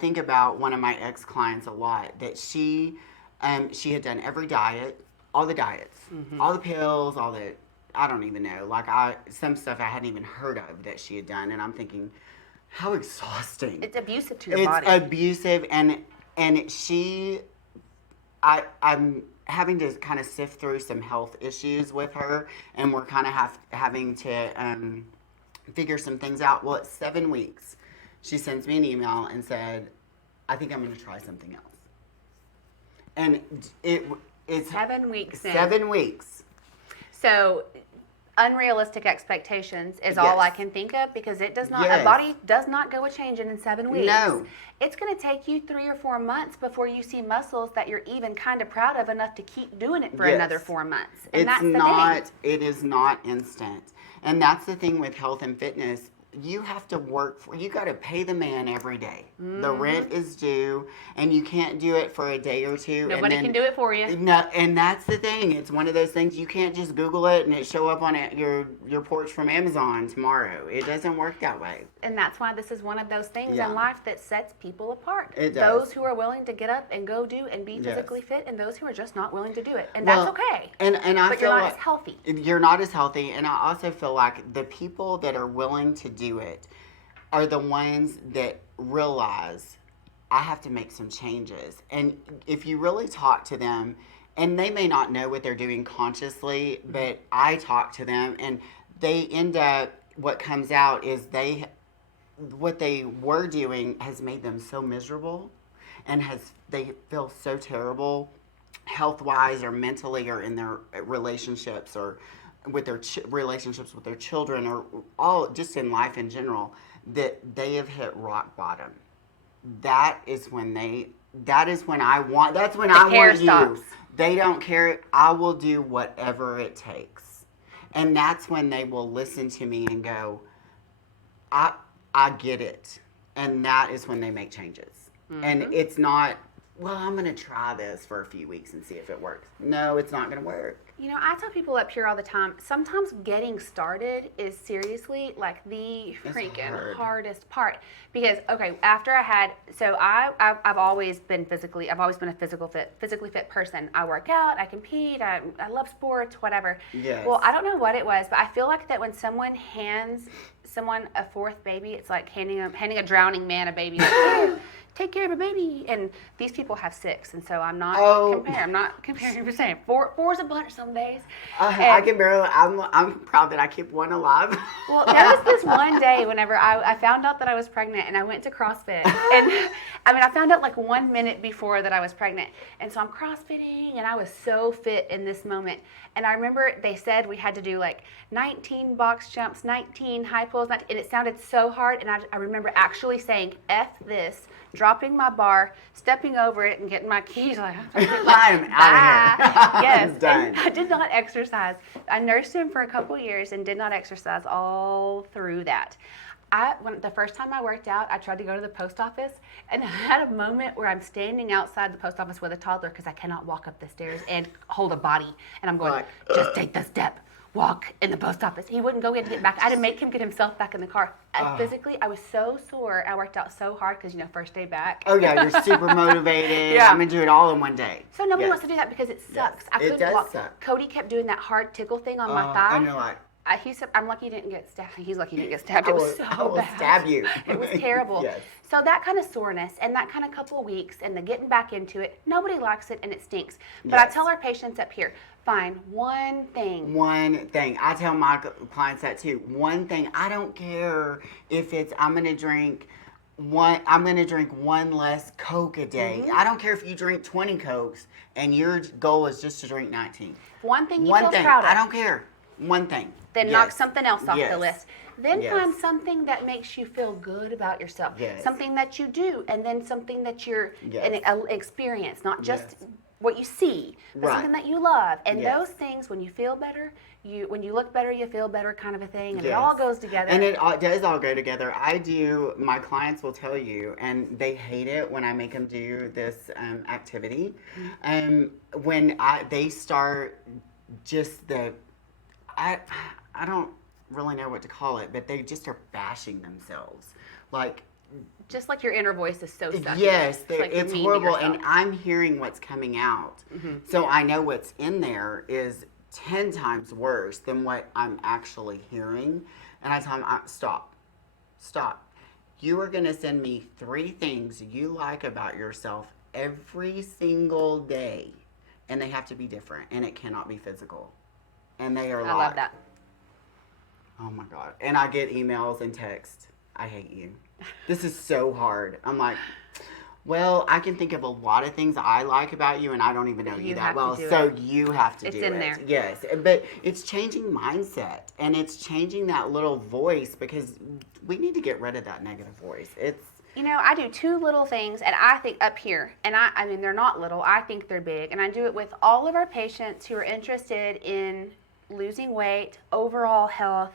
think about one of my ex-clients a lot, that she had done every diet, all the diets, all the pills, all the, I don't even know, some stuff I hadn't even heard of that she had done, and I'm thinking, how exhausting. It's abusive to your body. It's abusive, and I'm having to kind of sift through some health issues with her, and we're kind of having to figure some things out. Well, at 7 weeks, she sends me an email and said, I think I'm going to try something else. And it's 7 weeks in. 7 weeks. So unrealistic expectations is all I can think of, because it does not, a body does not go a changing in 7 weeks. No. It's going to take you 3 or 4 months before you see muscles that you're even kind of proud of enough to keep doing it for another 4 months. And that's the thing. It is not instant. And that's the thing with health and fitness. you have to work for, you got to pay the man every day. The Mm-hmm. rent is due, and you can't do it for a day or two. Nobody can do it for you. No, and that's the thing. It's one of those things you can't just Google it and it show up on your porch from Amazon tomorrow. It doesn't work that way. And that's why this is one of those things Yeah. in life that sets people apart. It does. Those who are willing to get up and go do and be physically Yes. fit, and those who are just not willing to do it. And Well, that's okay. And I But feel you're not like as healthy. you're not as healthy, and I also feel like the people that are willing to do it are the ones that realize I have to make some changes. And if you really talk to them, and they may not know what they're doing consciously, but I talk to them, and they end up, what comes out is what they were doing has made them so miserable, and they feel so terrible health-wise or mentally or in their relationships or with their relationships with their children or all just in life in general, that they have hit rock bottom. That's when I want care you. stops. They don't care. I will do whatever it takes. And that's when they will listen to me and go, I get it. And that is when they make changes. Mm-hmm. And it's not, well, I'm going to try this for a few weeks and see if it works. No, it's not going to work. You know, I tell people up here all the time, sometimes getting started is seriously like the freaking hardest part. Because, okay, after I had, so I've always been a physically fit person. I work out, I compete, I love sports, whatever. Yes. Well, I don't know what it was, but I feel like that when someone hands someone a fourth baby, it's like handing a drowning man a baby. Like, "Here, take care of a baby." And these people have 6, and so I'm not comparing. I'm not comparing. I'm saying four's a bunch some days. I can barely. I'm proud that I keep one alive. Well, there was this one day whenever I found out that I was pregnant, and I went to CrossFit, and I found out like 1 minute before that I was pregnant, and so I'm CrossFitting, and I was so fit in this moment, and I remember they said we had to do like 19 box jumps, 19 high pulls, and it sounded so hard, and I remember actually saying "F this," dropping my bar, stepping over it, and getting my keys. Like, I'm out of here. Yes, I'm done. and I did not exercise. I nursed him for a couple years and did not exercise all through that. When the first time I worked out, I tried to go to the post office, and I had a moment where I'm standing outside the post office with a toddler because I cannot walk up the stairs and hold a body, and I'm going, just take the step. Walk in the post office. He wouldn't go. We had to get back. I had to make him get himself back in the car. Physically, I was so sore. I worked out so hard because, first day back. Oh, yeah, you're super motivated. Yeah. I'm going to do it all in one day. So nobody Yes. wants to do that because it sucks. Yes. I couldn't It does walk. suck. Cody kept doing that hard tickle thing on my thigh. And you're like, He said, "I'm lucky you didn't get stabbed." He's lucky you didn't get stabbed. It I was will- so I will bad. stab you. It was terrible. Yes. So that kind of soreness and that kind of couple of weeks and the getting back into it, nobody likes it and it stinks. But I Yes. tell our patients up here, find one thing. One thing. I tell my clients that too. One thing. I don't care if it's I'm going to drink one less Coke a day. Mm-hmm. I don't care if you drink 20 Cokes and your goal is just to drink 19. One thing you One feel thing. proud of. I don't care. One thing. Then Yes. knock something else off the Yes. list. Then Yes. find something that makes you feel good about yourself. Yes. Something that you do, and then something that you're Yes. an experience, not just Yes. what you see, but Right. something that you love. And Yes. those things, when you feel better, when you look better, you feel better, kind of a thing, and it Yes. all goes together. And it does all go together. My clients will tell you, and they hate it when I make them do this activity. When they start just I don't really know what to call it, but they just are bashing themselves. Like, just like your inner voice is so sucky. yes, like you're it's mean to horrible, yourself. and I'm hearing what's coming out. So I know what's in there is 10 times worse than what I'm actually hearing. And I tell them, stop. You are going to send me 3 things you like about yourself every single day, and they have to be different, and it cannot be physical. And they are I love that. Oh my God. And I get emails and texts. I hate you. This is so hard. I'm like, well, I can think of a lot of things I like about you, and I don't even know you that well. So you have to do it. It's in there. Yes. But it's changing mindset, and it's changing that little voice, because we need to get rid of that negative voice. I do 2 little things, and I think up here, and I mean, they're not little, I think they're big, and I do it with all of our patients who are interested in losing weight, overall health,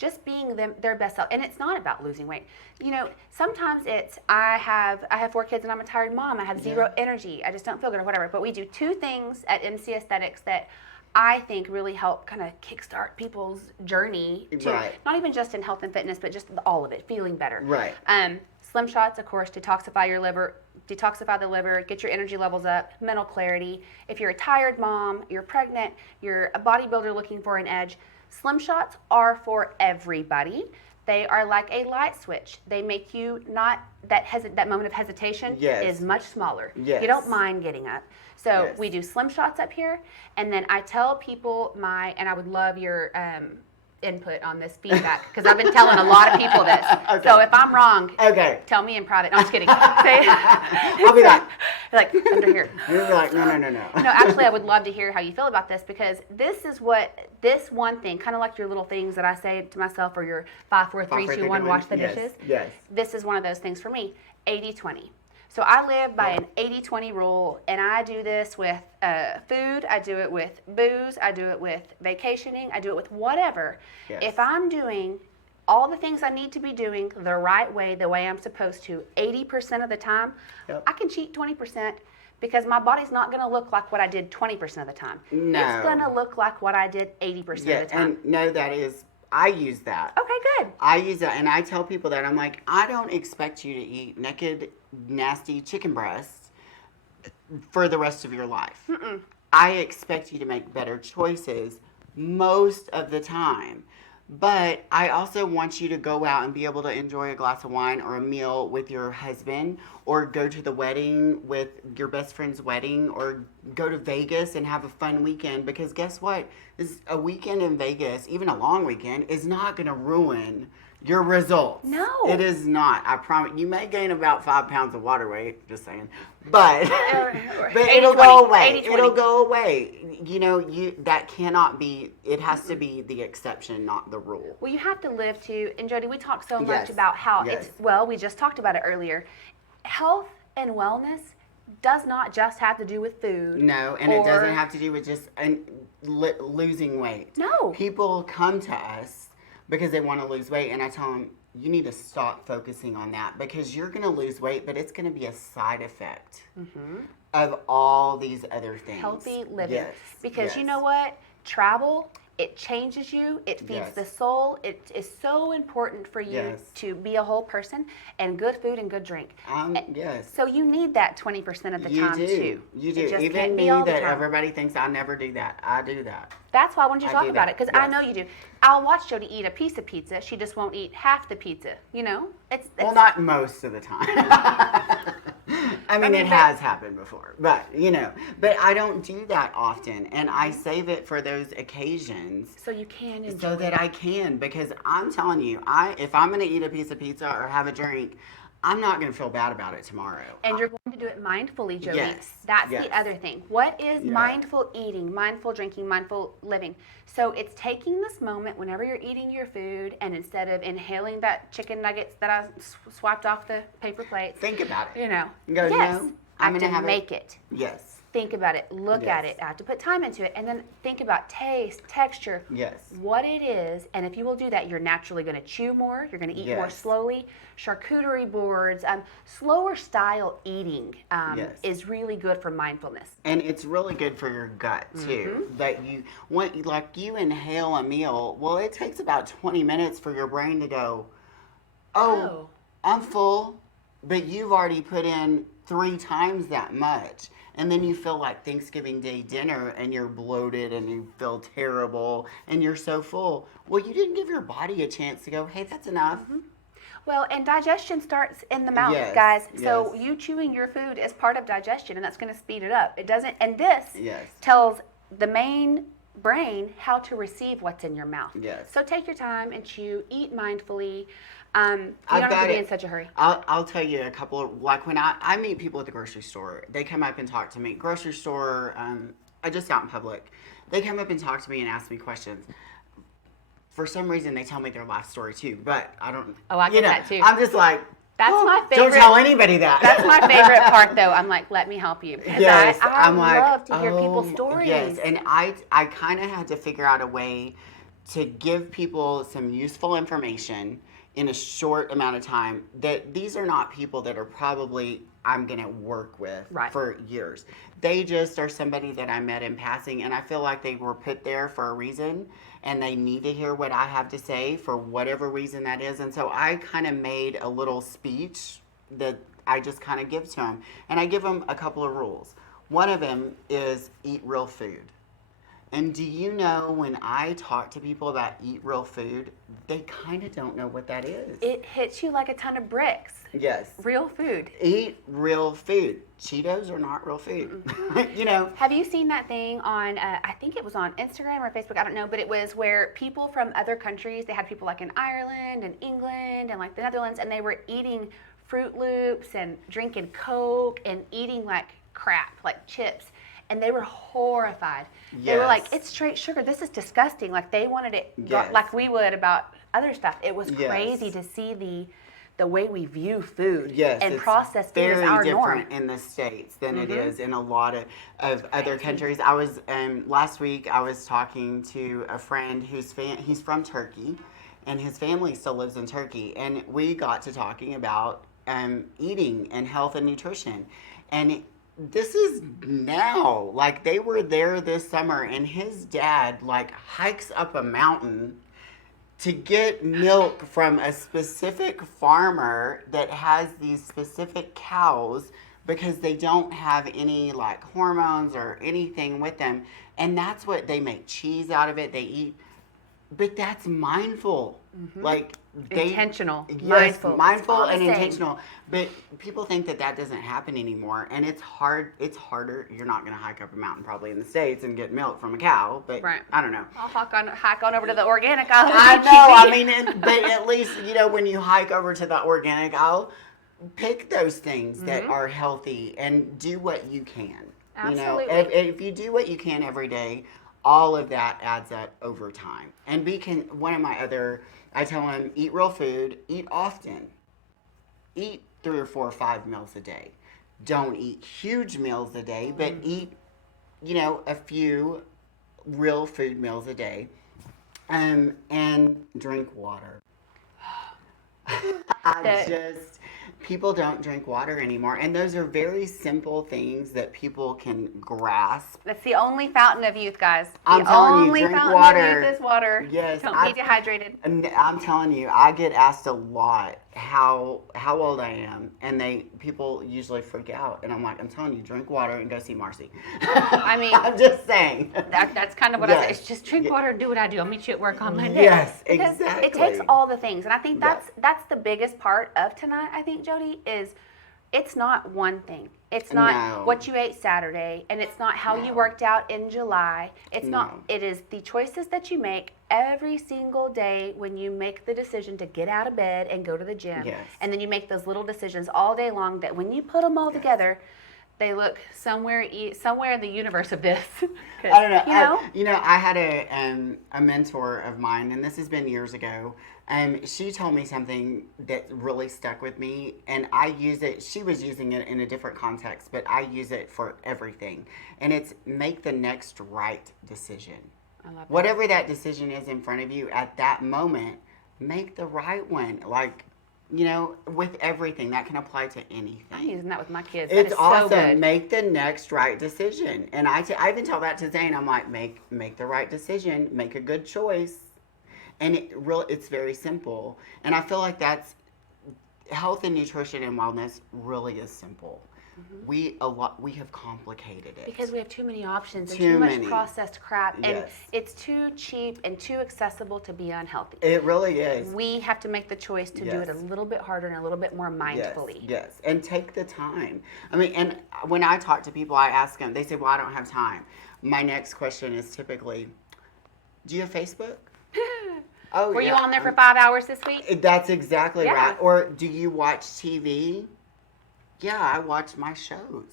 just being their best self. And it's not about losing weight. You know, sometimes it's I have 4 kids and I'm a tired mom. I have zero energy. I just don't feel good or whatever. But we do 2 things at MC Aesthetics that I think really help kind of kickstart people's journey to not even just in health and fitness, but just all of it, feeling better. Right. Slim shots, of course, detoxify the liver, get your energy levels up, mental clarity. If you're a tired mom, you're pregnant, you're a bodybuilder looking for an edge, Slim shots are for everybody. They are like a light switch. They make you not, that moment of hesitation is much smaller. Yes. You don't mind getting up. So we do Slim shots up here, and then I tell people and I would love your input on this feedback, because I've been telling a lot of people this. Okay. So if I'm wrong, tell me in private. No, I'm just kidding. Say, I'll be back. Like, under here. You'll be like, no. No, actually, I would love to hear how you feel about this, because this one thing, kind of like your little things that I say to myself, or your 5, 4, 3, 2, 1, wash the dishes. Yes. This is one of those things for me, 80-20. So I live by an 80-20 rule, and I do this with food, I do it with booze, I do it with vacationing, I do it with whatever. Yes. If I'm doing all the things I need to be doing the right way, the way I'm supposed to, 80% of the time, I can cheat 20%, because my body's not going to look like what I did 20% of the time. No. It's going to look like what I did 80% of the time. And no, I use that. Okay, good. I use that, and I tell people that. I'm like, I don't expect you to eat naked, nasty chicken breasts for the rest of your life. Mm-mm. I expect you to make better choices most of the time. But I also want you to go out and be able to enjoy a glass of wine or a meal with your husband, or go to the wedding with your best friend's wedding, or go to Vegas and have a fun weekend. Because guess what? A weekend in Vegas, even a long weekend, is not going to ruin your results. No. It is not. I promise. You may gain about 5 pounds of water weight, just saying. But, but it'll go away. 80-20. It'll go away. You know, that cannot be, it has to be the exception, not the rule. Well, you have to live to, and Jody, we talk so much about how we just talked about it earlier. Health and wellness does not just have to do with food. No, and it doesn't have to do with just losing weight. No. People come to us because they want to lose weight, and I tell them, you need to stop focusing on that, because you're going to lose weight, but it's going to be a side effect of all these other things. Healthy living. Yes. Because you know what? Travel, it changes you. It feeds the soul. It is so important for you to be a whole person, and good food and good drink. Yes. So you need that 20% of the time too. You do. It just Even can't me, be all the that time. everybody thinks I never do that. I do that. That's why I wanted you to talk about it, because I Yes. know you do. I'll watch Jody eat a piece of pizza. She just won't eat half the pizza. You know, it's well, not most of the time. I mean, it has happened before, but but I don't do that often, and I save it for those occasions. So you can enjoy So that I can, because I'm telling you, if I'm going to eat a piece of pizza or have a drink, I'm not going to feel bad about it tomorrow. And you're going to do it mindfully, Jody. Yes. That's the other thing. What is Yeah. mindful eating, mindful drinking, mindful living? So it's taking this moment whenever you're eating your food, and instead of inhaling that chicken nuggets that I swiped off the paper plates, Think about it. I Go, I'm have going to to make it. Yes. Think about it. Look at Yes. it. I have to put time into it. And then think about taste, texture, Yes. what it is. And if you will do that, you're naturally going to chew more. You're going to eat more Yes. slowly. Charcuterie boards, slower style eating Yes. is really good for mindfulness. And it's really good for your gut too. That you inhale a meal. Well, it takes about 20 minutes for your brain to go, oh, I'm full, but you've already put in 3 times that much. And then you feel like Thanksgiving Day dinner, and you're bloated and you feel terrible and you're so full. Well, you didn't give your body a chance to go, hey, that's enough. Well, and digestion starts in the mouth, Yes, guys. So yes. you chewing your food is part of digestion, and that's going to speed it up. It doesn't, and this Yes. tells the main brain how to receive what's in your mouth. Yes. So take your time and chew, eat mindfully. You don't have to be in such a hurry. I'll tell you a couple of, like when I meet people at the grocery store, they come up and talk to me. Grocery store, I just out in public, they come up and talk to me and ask me questions. For some reason, they tell me their life story too, but I don't. Oh, I get that too. I'm just like, That's my favorite. Don't tell anybody that. That's my favorite part, though. I'm like, let me help you. Because Yes, I I'm like, love to hear people's stories. Yes, and I kind of had to figure out a way to give people some useful information in a short amount of time, that these are not people that are probably I'm going to work with for years. They just are somebody that I met in passing, and I feel like they were put there for a reason, and they need to hear what I have to say for whatever reason that is. And so I kind of made a little speech that I just kind of give to them, and I give them a couple of rules. One of them is eat real food. And do you know, when I talk to people about eat real food, they kind of don't know what that is. It hits you like a ton of bricks. Yes. Real food. Eat real food. Cheetos are not real food. You know. Have you seen that thing on, I think it was on Instagram or Facebook, I don't know, but it was where people from other countries, they had people like in Ireland and England and like the Netherlands, and they were eating Fruit Loops and drinking Coke and eating like crap, like chips. And they were horrified. Yes. They were like, it's straight sugar. This is disgusting. Like, they wanted it like we would about other stuff. It was crazy to see the way we view food and process food as our norm. Very different in the States than it is in a lot of other countries. I was, last week, I was talking to a friend he's from Turkey, and his family still lives in Turkey. And we got to talking about eating and health and nutrition. And this is now, like, they were there this summer, and his dad like hikes up a mountain to get milk from a specific farmer that has these specific cows, because they don't have any like hormones or anything with them, and that's what they make cheese out of it. They eat, but that's mindful. Like, intentional. Yes, mindful and intentional. But people think that doesn't happen anymore, and it's hard. It's harder. You're not going to hike up a mountain probably in the States and get milk from a cow, but I don't know. I'll hike on over to the organic aisle. I know. I mean, but at least, you know, when you hike over to the organic aisle, pick those things that are healthy and do what you can. Absolutely. You know, if you do what you can every day, all of that adds up over time. And I tell them, eat real food, eat often. Eat 3 or 4 or 5 meals a day. Don't eat huge meals a day, but eat, you know, a few real food meals a day. And drink water. People don't drink water anymore, and those are very simple things that people can grasp. That's the only fountain of youth, guys. I'm telling you, drink water. The only fountain of youth is water. Yes. Don't be dehydrated. And I'm telling you, I get asked a lot how old I am, and people usually freak out, and I'm like, I'm telling you, drink water and go see Marcy. I mean, I'm just saying. That's kind of what I say. It's just drink water and do what I do. I'll meet you at work on Monday. Yes, because exactly. It takes all the things, and I think that's the biggest part of tonight. I think, Jody, is it's not one thing. It's not what you ate Saturday, and it's not how you worked out in July. It's not. It is the choices that you make every single day when you make the decision to get out of bed and go to the gym. Yes. And then you make those little decisions all day long that when you put them all together, they look somewhere in the universe of this. I don't know. I had a mentor of mine, and this has been years ago. She told me something that really stuck with me, and I use it. She was using it in a different context, but I use it for everything. And it's make the next right decision. I love that. Whatever that decision is in front of you at that moment, make the right one. Like, you know, with everything, that can apply to anything. I'm using that with my kids. It's awesome. So good. Make the next right decision. And I even tell that to Zane. I'm like, make the right decision. Make a good choice. And it's very simple. And I feel like that's health and nutrition and wellness really is simple. We have complicated it. Because we have too many options and too much processed crap. And it's too cheap and too accessible to be unhealthy. It really is. We have to make the choice to do it a little bit harder and a little bit more mindfully. Yes. And take the time. I mean, and when I talk to people, I ask them, they say, well, I don't have time. My next question is typically, do you have Facebook? Were you on there for 5 hours this week? That's exactly right. Or do you watch TV? Yeah, I watch my shows.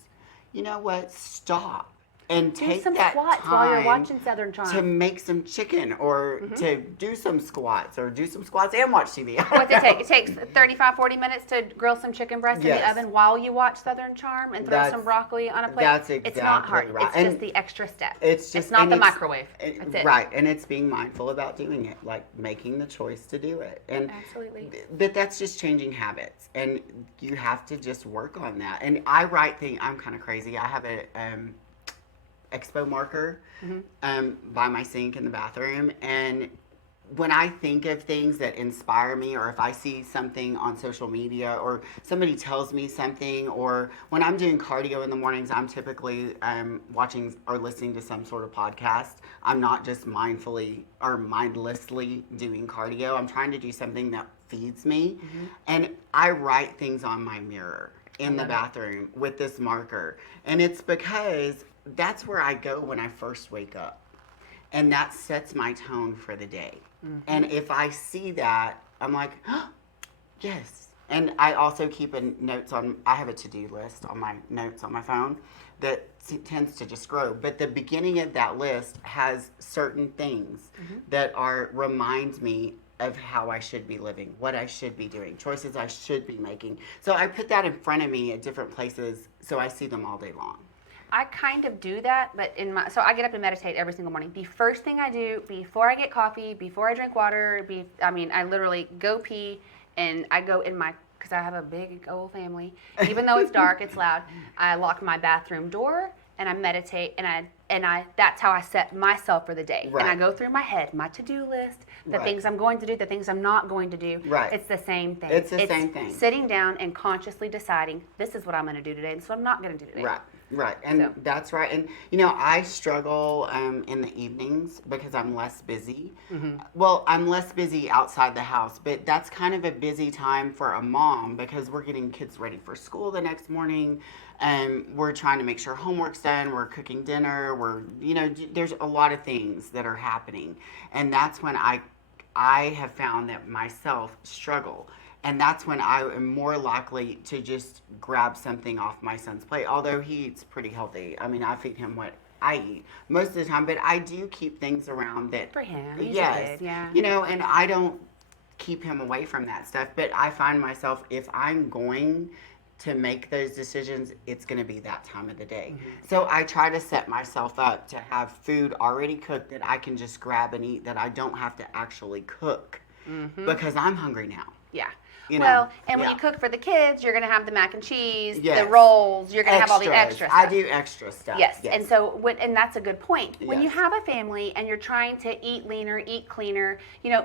You know what? Stop. and Do take some that squats time while you're watching Southern Charm. to make some chicken or to do some squats and watch TV. What's it take? It takes 35, 40 minutes to grill some chicken breast in the Yes. oven while you watch Southern Charm and throw some broccoli on a plate. That's It's not exactly hard. right. It's And just the extra step. It's not and the microwave. That's it. Right, and it's being mindful about doing it, like making the choice to do it. And Absolutely. But that's just changing habits, and you have to just work on that. And I write things. I'm kind of crazy. I have a expo marker by my sink in the bathroom, and when I think of things that inspire me, or if I see something on social media, or somebody tells me something, or when I'm doing cardio in the mornings, I'm typically watching or listening to some sort of podcast. I'm not just mindfully or mindlessly doing cardio. I'm trying to do something that feeds me, and I write things on my mirror in the bathroom with this marker, and it's because that's where I go when I first wake up. And that sets my tone for the day. And if I see that, I'm like, oh, yes. And I also keep I have a to-do list on my notes on my phone that tends to just grow. But the beginning of that list has certain things that remind me of how I should be living, what I should be doing, choices I should be making. So I put that in front of me at different places so I see them all day long. I kind of do that, but so I get up and meditate every single morning. The first thing I do before I get coffee, before I drink water, I literally go pee, and I go in because I have a big old family. Even though it's dark, it's loud. I lock my bathroom door and I meditate, and I that's how I set myself for the day. Right. And I go through my head, my to-do list, the Right. things I'm going to do, the things I'm not going to do. Right. It's the same thing. It's the same thing. Sitting down and consciously deciding, this is what I'm going to do today, and this is what I'm not going to do today. Right, and that's right. And I struggle in the evenings because I'm less busy. Well, I'm less busy outside the house, but that's kind of a busy time for a mom because we're getting kids ready for school the next morning, and we're trying to make sure homework's done. We're cooking dinner. There's a lot of things that are happening, and that's when I have found that myself struggle. And that's when I am more likely to just grab something off my son's plate. Although he eats pretty healthy. I mean, I feed him what I eat most of the time. But I do keep things around that. For him. He's yes. a kid, yeah. And I don't keep him away from that stuff. But I find myself, if I'm going to make those decisions, it's going to be that time of the day. So I try to set myself up to have food already cooked that I can just grab and eat, that I don't have to actually cook because I'm hungry now. Yeah. When you cook for the kids, you're going to have the mac and cheese, Yes. the rolls, you're going to have all the extra stuff. I do extra stuff. Yes. And so, and that's a good point. When you Yes. have a family and you're trying to eat leaner, eat cleaner,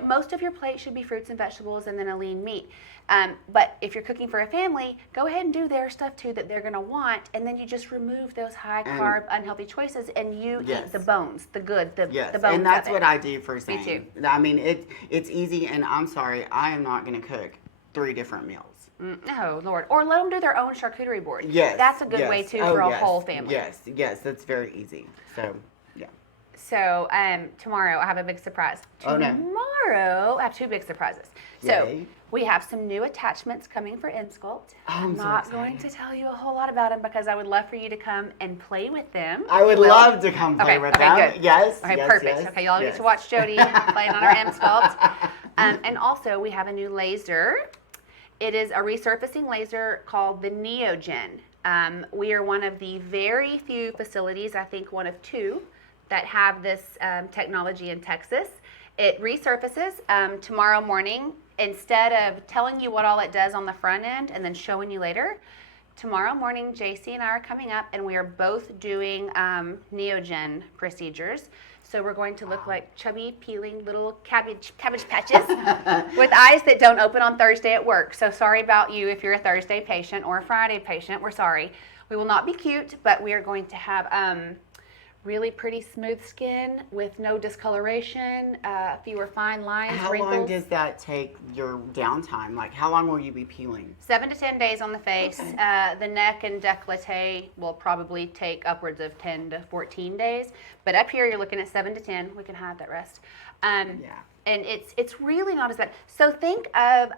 most of your plate should be fruits and vegetables and then a lean meat. But if you're cooking for a family, go ahead and do their stuff too that they're going to want, and then you just remove those high carb, unhealthy choices, and you eat the bones, the good, the bones. And that's of what it. I do for Zane. Me too. I mean, it's easy, and I'm sorry, I am not going to cook 3 different meals. No, Lord. Or let them do their own charcuterie board. Yes. That's a good way too for a whole family. Yes, that's very easy. So, yeah. So, tomorrow I have a big surprise. Oh, no. Tomorrow I have 2 big surprises. So, Yay. we have some new attachments coming for Insculpt. I'm so not excited. going to tell you a whole lot about them because I would love for you to come and play with them. I would love to come play with them. Good. Yes. Okay, yes, perfect. yes, Okay, y'all yes. get to watch Jody playing on our Insculpt. And also, we have a new laser. It is a resurfacing laser called the Neogen. We are one of the very few facilities, I think one of 2, that have this technology in Texas. It resurfaces tomorrow morning. Instead of telling you what all it does on the front end and then showing you later, tomorrow morning JC and I are coming up and we are both doing Neogen procedures. So we're going to look like chubby, peeling little cabbage patches with eyes that don't open on Thursday at work. So sorry about you if you're a Thursday patient or a Friday patient. We're sorry. We will not be cute, but we are going to have really pretty smooth skin with no discoloration, fewer fine lines, wrinkles. How long does that take your downtime? Like, how long will you be peeling? 7 to 10 days on the face. Okay. The neck and décolleté will probably take upwards of 10 to 14 days. But up here, you're looking at 7 to 10. We can hide that rest. And it's really not as bad. So think of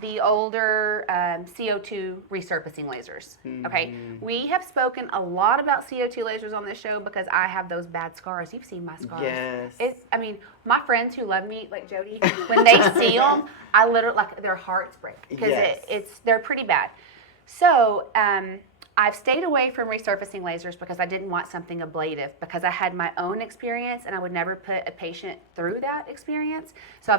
the older CO2 resurfacing lasers. Okay, we have spoken a lot about CO2 lasers on this show because I have those bad scars. You've seen my scars. Yes. I mean, my friends who love me, like Jody, when they see them, I literally like their hearts break because they're pretty bad. So I've stayed away from resurfacing lasers because I didn't want something ablative because I had my own experience and I would never put a patient through that experience. So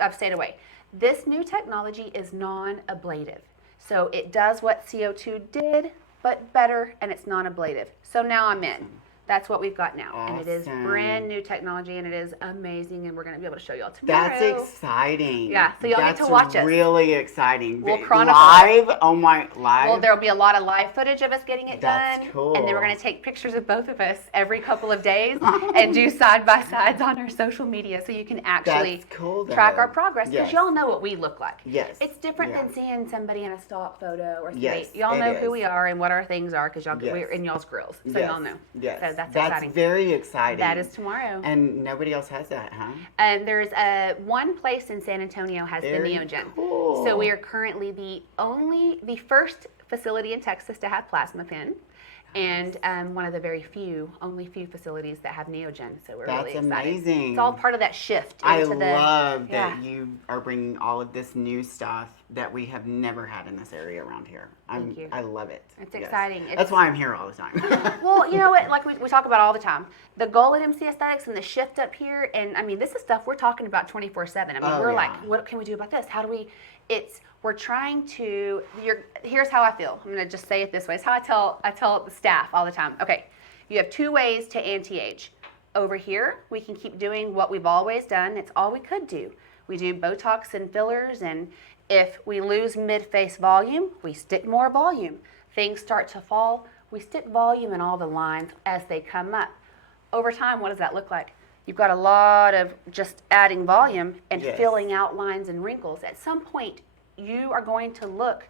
I've stayed away. This new technology is non-ablative. So it does what CO2 did, but better, and it's non-ablative. So now I'm in. That's what we've got now. Awesome. And it is brand new technology, and it is amazing, and we're going to be able to show you all tomorrow. That's exciting. Yeah, so y'all get to watch us. That's really exciting. We'll chronicle live? Oh my, live? Well, there'll be a lot of live footage of us getting it done. That's cool. And then we're going to take pictures of both of us every couple of days and do side-by-sides on our social media so you can actually track our progress. Because y'all know what we look like. Yes. It's different than seeing somebody in a stock photo or something. Yes, y'all know who we are and what our things are because we're in y'all's grills. So y'all know. Yes. So that's exciting. Very exciting. That is tomorrow. And nobody else has that, huh? And there's one place in San Antonio has the Neogen. Cool. So we are currently the first facility in Texas to have plasma pen, and one of the only few facilities that have Neogen. So we're really excited. That's amazing. It's all part of that shift. I love that you are bringing all of this new stuff that we have never had in this area around here. Thank you. I love it. It's exciting. That's why I'm here all the time. Well, you know what? Like we talk about all the time, the goal at MC Aesthetics and the shift up here, and I mean, this is stuff we're talking about 24/7. I mean, we're like, what can we do about this? How do we? We're trying to. Here's how I feel. I'm gonna just say it this way. It's how I tell the staff all the time. Okay, you have two ways to anti-age. Over here, we can keep doing what we've always done. It's all we could do. We do Botox and fillers, and if we lose mid-face volume, we stick more volume. Things start to fall, we stick volume in all the lines as they come up. Over time, what does that look like? You've got a lot of just adding volume and filling out lines and wrinkles. At some point, you are going to look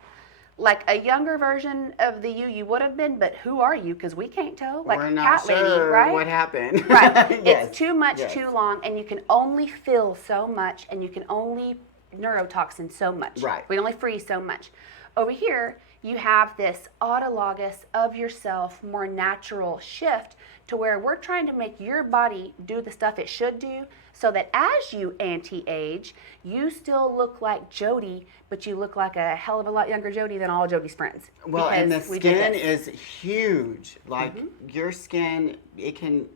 like a younger version of the you would have been, but who are you? Because we can't tell. Like we're not cat lady, right? What happened? Right. It's too much, too long, and you can only fill so much, and you can only neurotoxin so much. Right. We only freeze so much. Over here, you have this autologous of yourself, more natural shift to where we're trying to make your body do the stuff it should do so that as you anti-age, you still look like Jody, but you look like a hell of a lot younger Jody than all of Jody's friends. Well, and the skin is huge. Like your skin, it can...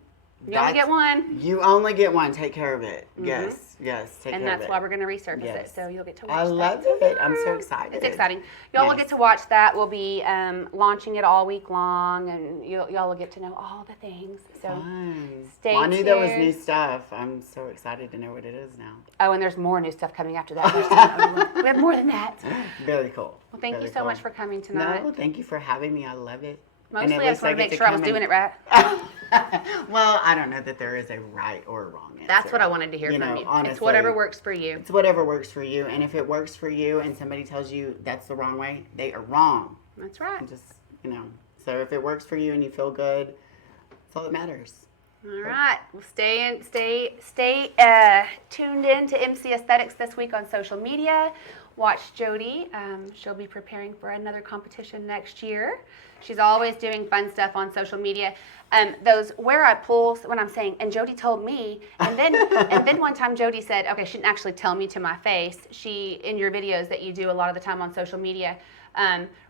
You only get one. You only get one. Take care of it. Yes, take care of it. And that's why we're going to resurface it. So you'll get to watch that. I love it. I'm so excited. It's exciting. Y'all will get to watch that. We'll be launching it all week long, and y'all will get to know all the things. So stay tuned. I knew there was new stuff. I'm so excited to know what it is now. Oh, and there's more new stuff coming after that. We have more than that. Very cool. Well, thank you so much for coming tonight. No, thank you for having me. I love it. Mostly I just want to make sure I was doing it right. Well, I don't know that there is a right or a wrong answer. That's what I wanted to hear from you. Honestly, it's whatever works for you. It's whatever works for you. And if it works for you and somebody tells you that's the wrong way, they are wrong. That's right. Just, so if it works for you and you feel good, that's all that matters. All right. Well, stay tuned in to MC Aesthetics this week on social media. Watch Jody. She'll be preparing for another competition next year. She's always doing fun stuff on social media. Those where I pull when I'm saying, and Jody told me, and then one time Jody said, okay, she didn't actually tell me to my face. She, in your videos that you do a lot of the time on social media,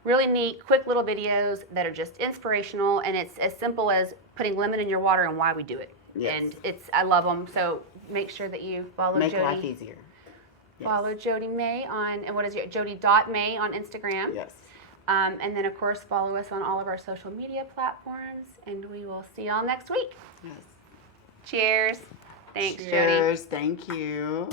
really neat, quick little videos that are just inspirational, and it's as simple as putting lemon in your water and why we do it. Yes. And I love them. So make sure that you follow Jody. Make life easier. Yes. Follow Jody May and what is your Jody.May on Instagram. Yes. And then, of course, follow us on all of our social media platforms, and we will see y'all next week. Yes. Cheers. Thanks, Jody. Cheers. Thank you.